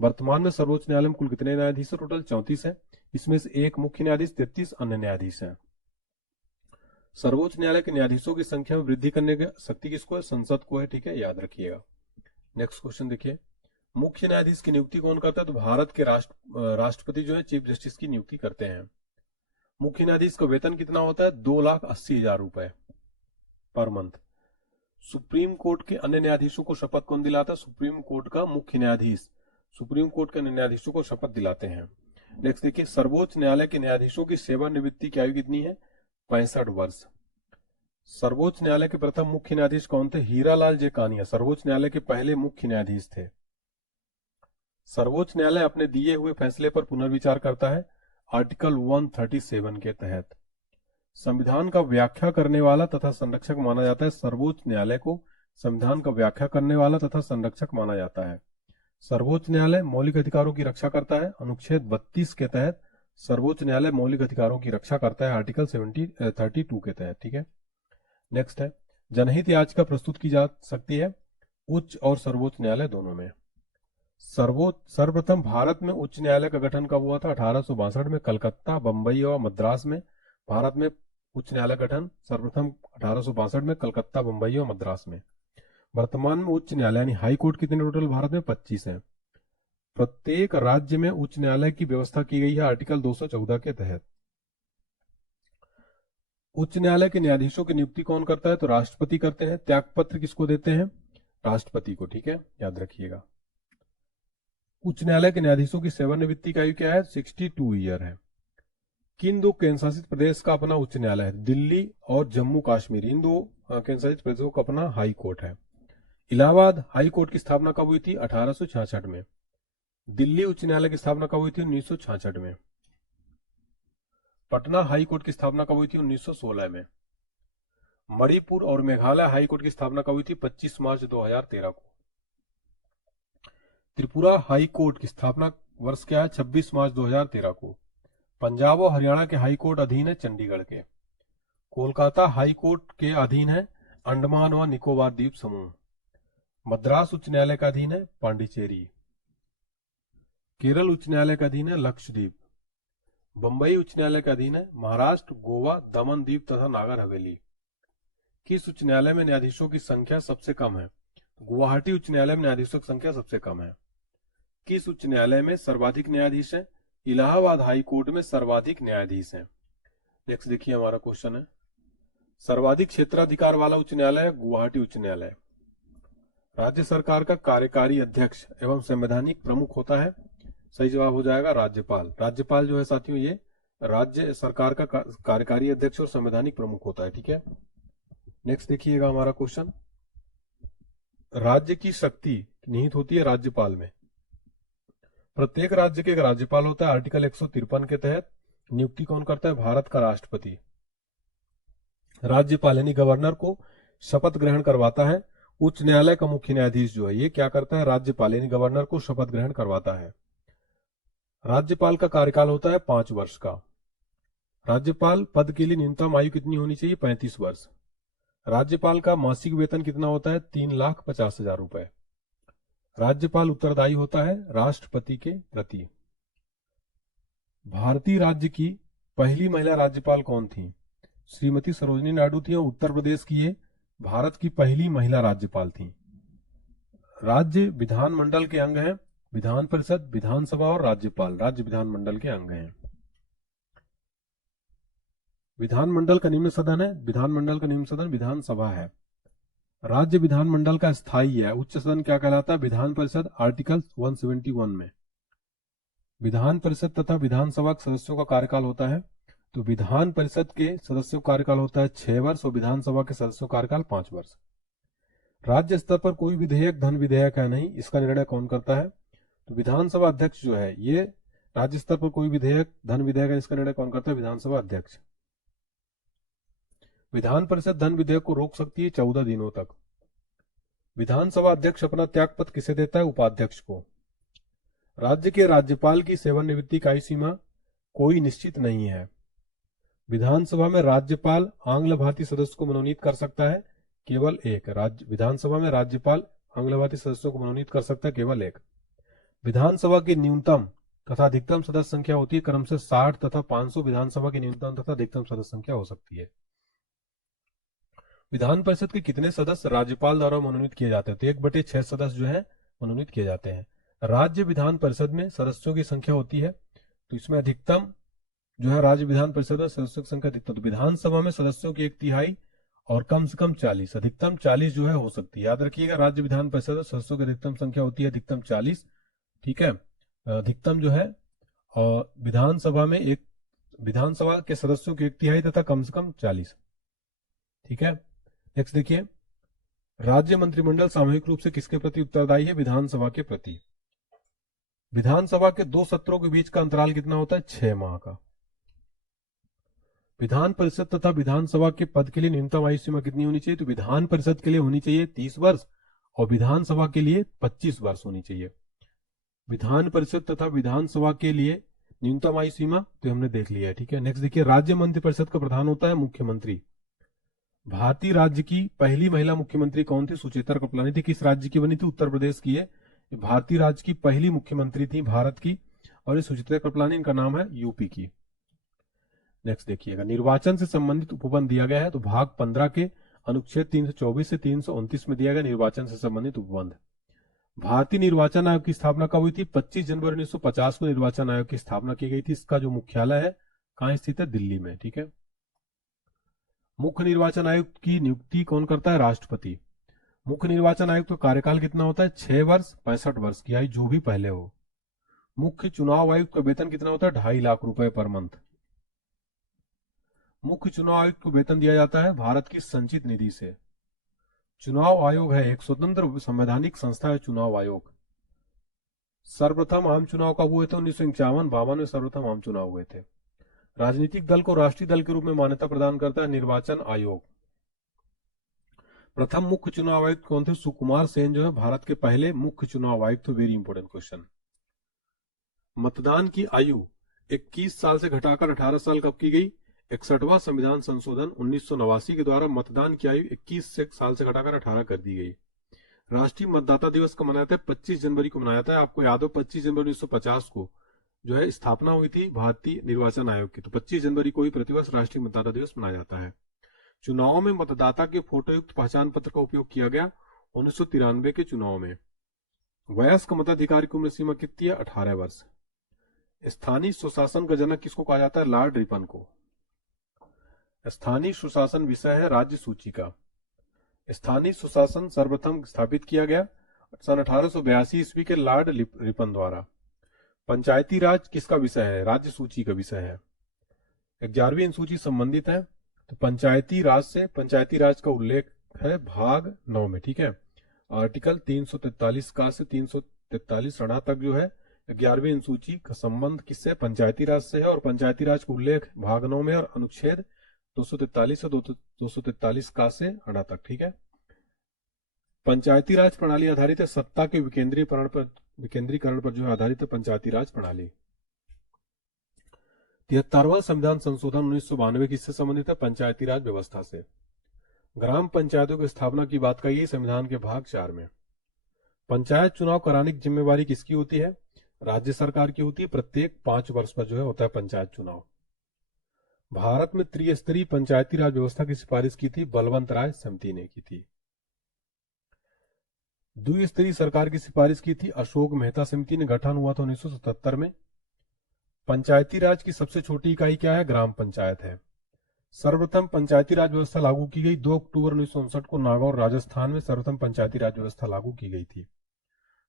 वर्तमान में सर्वोच्च न्यायालय में कुल कितने न्यायाधीश है? टोटल 34 है। इसमें से एक मुख्य न्यायाधीश, 33 अन्य न्यायाधीश हैं। सर्वोच्च न्यायालय के न्यायाधीशों की संख्या में वृद्धि करने की शक्ति किसको है? संसद को है। ठीक है, याद रखिएगा। नेक्स्ट क्वेश्चन देखिए, मुख्य न्यायाधीश की नियुक्ति कौन करता है? तो भारत के राष्ट्रपति जो है चीफ जस्टिस की नियुक्ति करते हैं। मुख्य न्यायाधीश का वेतन कितना होता है? 2,80,000 रुपए पर मंथ। सुप्रीम कोर्ट के अन्य न्यायाधीशों को शपथ कौन दिलाता है? सुप्रीम कोर्ट का मुख्य न्यायाधीश सुप्रीम कोर्ट के अन्य न्यायाधीशों को शपथ दिलाते हैं। नेक्स्ट देखिए, सर्वोच्च न्यायालय के न्यायाधीशों की सेवानिवृत्ति की आयु कितनी है? 65 वर्ष। सर्वोच्च न्यायालय के प्रथम मुख्य न्यायाधीश कौन थे? हीरालाल जे कानिया सर्वोच्च न्यायालय के पहले मुख्य न्यायाधीश थे। सर्वोच्च न्यायालय अपने दिए हुए फैसले पर पुनर्विचार करता है। आर्टिकल 137 के तहत। संविधान का व्याख्या करने वाला तथा संरक्षक माना जाता है। सर्वोच्च न्यायालय को संविधान का व्याख्या करने वाला तथा संरक्षक माना जाता है। सर्वोच्च न्यायालय मौलिक अधिकारों की रक्षा करता है। अनुच्छेद 32 के तहत सर्वोच्च न्यायालय मौलिक अधिकारों की रक्षा करता है। आर्टिकल 32 के तहत। ठीक है, नेक्स्ट है, जनहित याचिका प्रस्तुत की जा सकती है उच्च और सर्वोच्च न्यायालय दोनों में। सर्वप्रथम भारत में उच्च न्यायालय का गठन कब हुआ था? 1862 में कलकत्ता, बंबई और मद्रास में। भारत में उच्च न्यायालय गठन सर्वप्रथम 1862 में कलकत्ता, बंबई और मद्रास में। वर्तमान में उच्च न्यायालय यानी हाई कोर्ट कितने टोटल भारत में? 25 है। प्रत्येक राज्य में उच्च न्यायालय की व्यवस्था की गई है आर्टिकल 214 के तहत। उच्च न्यायालय के न्यायाधीशों की नियुक्ति कौन करता है? तो राष्ट्रपति करते हैं। त्यागपत्र किसको देते हैं? राष्ट्रपति को। ठीक है, याद रखिएगा। उच्च न्यायालय के न्यायाधीशों की सेवानिवृत्ति की आयु क्या है? 62 ईयर है। किन दो केंद्रशासित प्रदेश का अपना उच्च न्यायालय है? दिल्ली और जम्मू कश्मीर। इन दो केंद्रशासित प्रदेशों का अपना हाई कोर्ट है। इलाहाबाद हाई कोर्ट की स्थापना कब हुई थी? 1866 में। दिल्ली उच्च न्यायालय की स्थापना कब हुई थी? 1966 में। पटना हाई कोर्ट की स्थापना कब हुई थी? 1916 में। मणिपुर और मेघालय हाई कोर्ट की स्थापना कब हुई थी? 25 मार्च 2013 को। त्रिपुरा हाई कोर्ट की स्थापना वर्ष क्या है? 26 मार्च 2013 को। पंजाब और हरियाणा के हाई कोर्ट अधीन है चंडीगढ़ के। कोलकाता हाई कोर्ट के अधीन है अंडमान व निकोबार द्वीप समूह। मद्रास उच्च न्यायालय का अधीन है पांडिचेरी। केरल उच्च न्यायालय का अधीन है लक्षद्वीप। बंबई उच्च न्यायालय का अधीन है महाराष्ट्र, गोवा, दमन द्वीप तथा नागर हवेली। किस उच्च न्यायालय में न्यायाधीशों की संख्या सबसे कम है? गुवाहाटी उच्च न्यायालय में न्यायाधीशों की संख्या सबसे कम है। किस उच्च न्यायालय में सर्वाधिक न्यायाधीश है? इलाहाबाद हाई कोर्ट में सर्वाधिक न्यायाधीश हैं। नेक्स्ट देखिए, हमारा क्वेश्चन है, सर्वाधिक क्षेत्राधिकार वाला उच्च न्यायालय है गुवाहाटी उच्च न्यायालय। राज्य सरकार का कार्यकारी अध्यक्ष एवं संवैधानिक प्रमुख होता है। सही जवाब हो जाएगा राज्यपाल। राज्यपाल जो है साथियों ये राज्य सरकार का कार्यकारी अध्यक्ष और संवैधानिक प्रमुख होता है। ठीक है, नेक्स्ट देखिएगा हमारा क्वेश्चन, राज्य की शक्ति निहित होती है राज्यपाल में। प्रत्येक राज्य के एक राज्यपाल होता है। आर्टिकल 153 के तहत नियुक्ति कौन करता है? भारत का राष्ट्रपति। राज्यपाल यानी गवर्नर को शपथ ग्रहण करवाता है। उच्च न्यायालय का मुख्य न्यायाधीश जो है ये क्या करता है, राज्यपाल यानी गवर्नर को शपथ ग्रहण करवाता है। राज्यपाल का कार्यकाल होता है 5 वर्ष का। राज्यपाल पद के लिए न्यूनतम आयु कितनी होनी चाहिए, 35 वर्ष। राज्यपाल का मासिक वेतन कितना होता है, 3,50,000 रुपए। राज्यपाल उत्तरदायी होता है राष्ट्रपति के प्रति। भारतीय राज्य की पहली महिला राज्यपाल कौन थी, श्रीमती सरोजिनी नायडू थी और उत्तर प्रदेश की ये भारत की पहली महिला राज्यपाल थी। राज्य विधानमंडल के अंग हैं विधान परिषद, विधानसभा और राज्यपाल, राज्य विधानमंडल के अंग हैं। विधानमंडल का निम्न सदन है, विधानमंडल का निम्न सदन विधानसभा है। राज्य विधानमंडल का स्थायी है उच्च सदन क्या कहलाता है, विधान परिषद, आर्टिकल 171 में। विधान परिषद तथा विधानसभा के सदस्यों का कार्यकाल होता है, तो विधान परिषद के सदस्यों का कार्यकाल होता है 6 वर्ष और विधानसभा के सदस्यों का कार्यकाल 5 वर्ष। राज्य स्तर पर कोई विधेयक धन विधेयक है नहीं, इसका निर्णय कौन करता है, तो विधानसभा अध्यक्ष जो है ये राज्य स्तर पर कोई विधेयक धन विधेयक है, इसका निर्णय कौन करता है, विधानसभा अध्यक्ष। विधान परिषद धन विधेयक को रोक सकती है 14 दिनों तक। विधानसभा अध्यक्ष अपना त्यागपत्र किसे देता है, उपाध्यक्ष को। राज्य के राज्यपाल की सेवानिवृत्ति की आयु सीमा कोई निश्चित नहीं है। विधानसभा में राज्यपाल आंग्ल भारतीय सदस्य को मनोनीत कर सकता है केवल एक। विधानसभा में राज्यपाल आंग्ल भारतीय सदस्यों को मनोनीत कर सकता है केवल एक। विधानसभा की न्यूनतम तथा अधिकतम सदस्य संख्या होती है क्रम से 60 तथा 500 विधानसभा की न्यूनतम तथा अधिकतम सदस्य संख्या हो सकती है। विधान परिषद के कितने सदस्य राज्यपाल द्वारा मनोनीत किए जाते हैं, तो 1/6 सदस्य जो है मनोनीत किए जाते हैं। राज्य विधान परिषद में सदस्यों की संख्या होती है, तो इसमें अधिकतम जो है राज्य विधान परिषद में सदस्यों की संख्या अधिकतम, तो विधानसभा में सदस्यों की 1/3 और कम से कम 40, अधिकतम 40 जो है हो सकती है। याद रखिएगा राज्य विधान परिषद में सदस्यों की अधिकतम संख्या होती है अधिकतम 40, ठीक है, अधिकतम जो है। और विधानसभा में विधानसभा के सदस्यों की 1/3 तथा कम से कम 40, ठीक है। नेक्स्ट देखिए, राज्य मंत्रिमंडल सामूहिक रूप से किसके प्रति उत्तरदायी है, विधानसभा के प्रति। विधानसभा के 2 सत्रों के बीच का अंतराल कितना होता है, 6 माह का। विधान परिषद तथा विधानसभा के पद के लिए न्यूनतम आयु सीमा कितनी होनी चाहिए, तो विधान परिषद के लिए होनी चाहिए 30 वर्ष और विधानसभा के लिए 25 वर्ष होनी चाहिए। विधान परिषद तथा विधानसभा के लिए न्यूनतम आयु सीमा तो हमने देख लिया है, ठीक है। नेक्स्ट देखिए, राज्य मंत्रिपरिषद का प्रधान होता है मुख्यमंत्री। भारतीय राज्य की पहली महिला मुख्यमंत्री कौन थी, सुचेता कृपलानी थी। किस राज्य की बनी थी, उत्तर प्रदेश की है। भारतीय राज्य की पहली मुख्यमंत्री थी भारत की, और ये सुचेता कृपलानी, इनका नाम है यूपी की। नेक्स्ट देखिएगा, निर्वाचन से संबंधित उपबंध दिया गया है, तो भाग 15 के अनुच्छेद 324 से 329 में दिया गया निर्वाचन से संबंधित उपबंध। भारतीय निर्वाचन आयोग की स्थापना कब हुई थी, 25 जनवरी 1950 को निर्वाचन आयोग की स्थापना की गई थी। इसका जो मुख्यालय है कहाँ स्थित है, दिल्ली में, ठीक है। मुख्य निर्वाचन आयुक्त की नियुक्ति कौन करता है, राष्ट्रपति। मुख्य निर्वाचन आयुक्त का कार्यकाल कितना होता है, 6 वर्ष 65 वर्ष की आयु जो भी पहले हो। मुख्य चुनाव आयुक्त का वेतन कितना होता है, 2.5 लाख रुपए पर मंथ। मुख्य चुनाव आयुक्त को वेतन दिया जाता है भारत की संचित निधि से। चुनाव आयोग है एक स्वतंत्र संवैधानिक संस्था है, चुनाव आयोग। सर्वप्रथम आम चुनाव कब हुए थे, 1951-52 में सर्वप्रथम आम चुनाव हुए थे। राजनीतिक दल को राष्ट्रीय दल के रूप में मान्यता प्रदान करता है निर्वाचन आयोग। प्रथम मुख्य चुनाव आयुक्त कौन थे, सुकुमार सेन जो है भारत के पहले मुख्य चुनाव आयुक्त। Very important question. मतदान की आयु 21 साल से घटाकर 18 साल कब की गई, 61वां संविधान संशोधन 1989 के द्वारा मतदान की आयु 21 साल से घटाकर 18 कर दी गई। राष्ट्रीय मतदाता दिवस कब मनाया जाता है, 25 जनवरी को मनाया जाता है। आपको याद हो 25 जनवरी 1950 को जो है स्थापना हुई थी भारतीय निर्वाचन आयोग की, तो 25 जनवरी को ही प्रतिवर्ष राष्ट्रीय मतदाता दिवस मनाया जाता है। चुनाव में मतदाता के फोटोयुक्त पहचान पत्र का उपयोग किया गया 1993 के चुनाव में। वयस्क मताधिकारी की उम्र सीमा कितनी है, 18 वर्ष। स्थानीय सुशासन का जनक किसको कहा जाता है, लॉर्ड रिपन को। स्थानीय सुशासन विषय है राज्य सूची का। स्थानीय सुशासन सर्वप्रथम स्थापित किया गया सन 1882 ईस्वी के लॉर्ड रिपन द्वारा। पंचायती राज किसका विषय है, राज्य सूची का विषय है। 11वीं अनुसूची संबंधित है, तो पंचायती राज से पंचायती राज का उल्लेख है भाग 9 में, ठीक है। आर्टिकल 343 का से 343 रणा तक जो है 11वीं अनुसूची का संबंध किससे, पंचायती राज से है, और पंचायती राज का उल्लेख भाग 9 में और अनुच्छेद 243 से 243 का से अड़ा तक, ठीक है। पंचायती राज प्रणाली आधारित है सत्ता के विकेंद्रीकरण पर जो है आधारित है पंचायती राज प्रणाली। 73वां संविधान संशोधन 1992 किससे संबंधित है? पंचायती राज व्यवस्था से। ग्राम पंचायतों की स्थापना की बात कही संविधान के भाग 4 में। पंचायत चुनाव कराने की जिम्मेवारी किसकी होती है? राज्य सरकार की होती है। प्रत्येक 5 वर्ष पर जो है होता है पंचायत चुनाव। भारत में त्रिस्तरीय पंचायती राज व्यवस्था की सिफारिश की थी बलवंत राय समिति ने की थी। द्विस्तरीय सरकार की सिफारिश की थी अशोक मेहता समिति ने। गठन हुआ था 1977 में। पंचायती राज की सबसे छोटी इकाई क्या है? ग्राम पंचायत है। सर्वप्रथम पंचायती राज व्यवस्था लागू की गई 2 अक्टूबर 1959 को नागौर राजस्थान में सर्वप्रथम पंचायती राज व्यवस्था लागू की गई थी।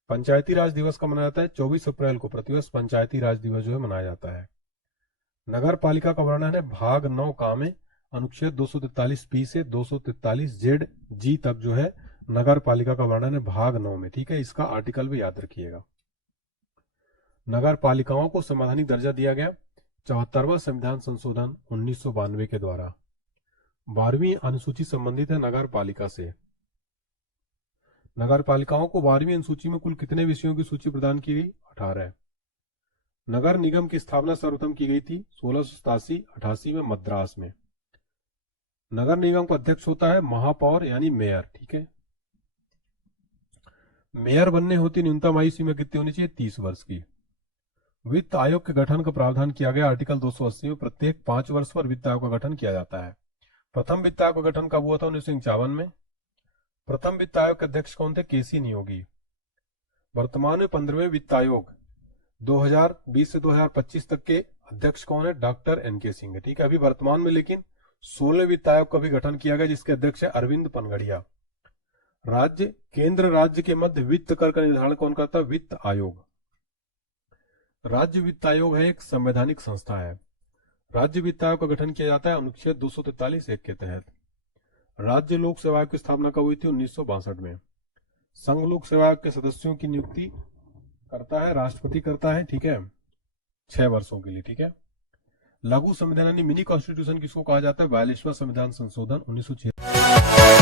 पंचायती राज दिवस का मनाया जाता है 24 अप्रैल को प्रतिवर्ष पंचायती राज दिवस जो है मनाया जाता है। नगर पालिका का वर्णन है भाग 9 का में अनुच्छेद 243 पी से 243 जेड जी तक जो है नगर पालिका का वर्णन है भाग 9 में। ठीक है, इसका आर्टिकल भी याद रखिएगा। नगर पालिकाओं को संवैधानिक दर्जा दिया गया 74वां संविधान संशोधन 1992 के द्वारा। 12वीं अनुसूची संबंधित है नगर पालिका से। नगर पालिकाओं को 12वीं अनुसूची में कुल कितने विषयों की सूची प्रदान की गई? 18। नगर निगम की स्थापना सर्वप्रथम की गई थी 1687-88 में मद्रास में। नगर निगम का अध्यक्ष होता है महापौर यानी मेयर। ठीक है, मेयर बनने होती न्यूनतम आयु सीमा कितनी होनी चाहिए? 30 वर्ष की। वित्त आयोग के गठन का प्रावधान किया गया आर्टिकल 280 में। प्रत्येक 5 वर्ष पर वित्त आयोग का गठन किया जाता है। प्रथम वित्त आयोग का गठन कब हुआ था? 1951 में। प्रथम वित्त आयोग के अध्यक्ष कौन थे? केसी नियोगी। वर्तमान में 15वें वित्त आयोग 2020 से 2025 तक के अध्यक्ष कौन है? Doctor NK Singh. ठीक है, अभी वर्तमान में लेकिन 16वें वित्त आयोग का भी गठन किया गया जिसके अध्यक्ष है अरविंद पनगड़िया। केंद्र राज्य के मध्य वित्त कर का निर्धारण कौन करता है? वित्त आयोग। राज्य वित्त आयोग है एक संवैधानिक संस्था है। राज्य वित्त आयोग का गठन किया जाता है अनुच्छेद 243(1) के तहत। राज्य लोक सेवा आयोग की स्थापना कब हुई थी? 1962 में। संघ लोक सेवा आयोग के सदस्यों की नियुक्ति करता है राष्ट्रपति करता है। ठीक है, 6 वर्षों के लिए। ठीक है, लघु संविधान यानी मिनी कॉन्स्टिट्यूशन किसको कहा जाता है? 42वां संविधान संशोधन 1946।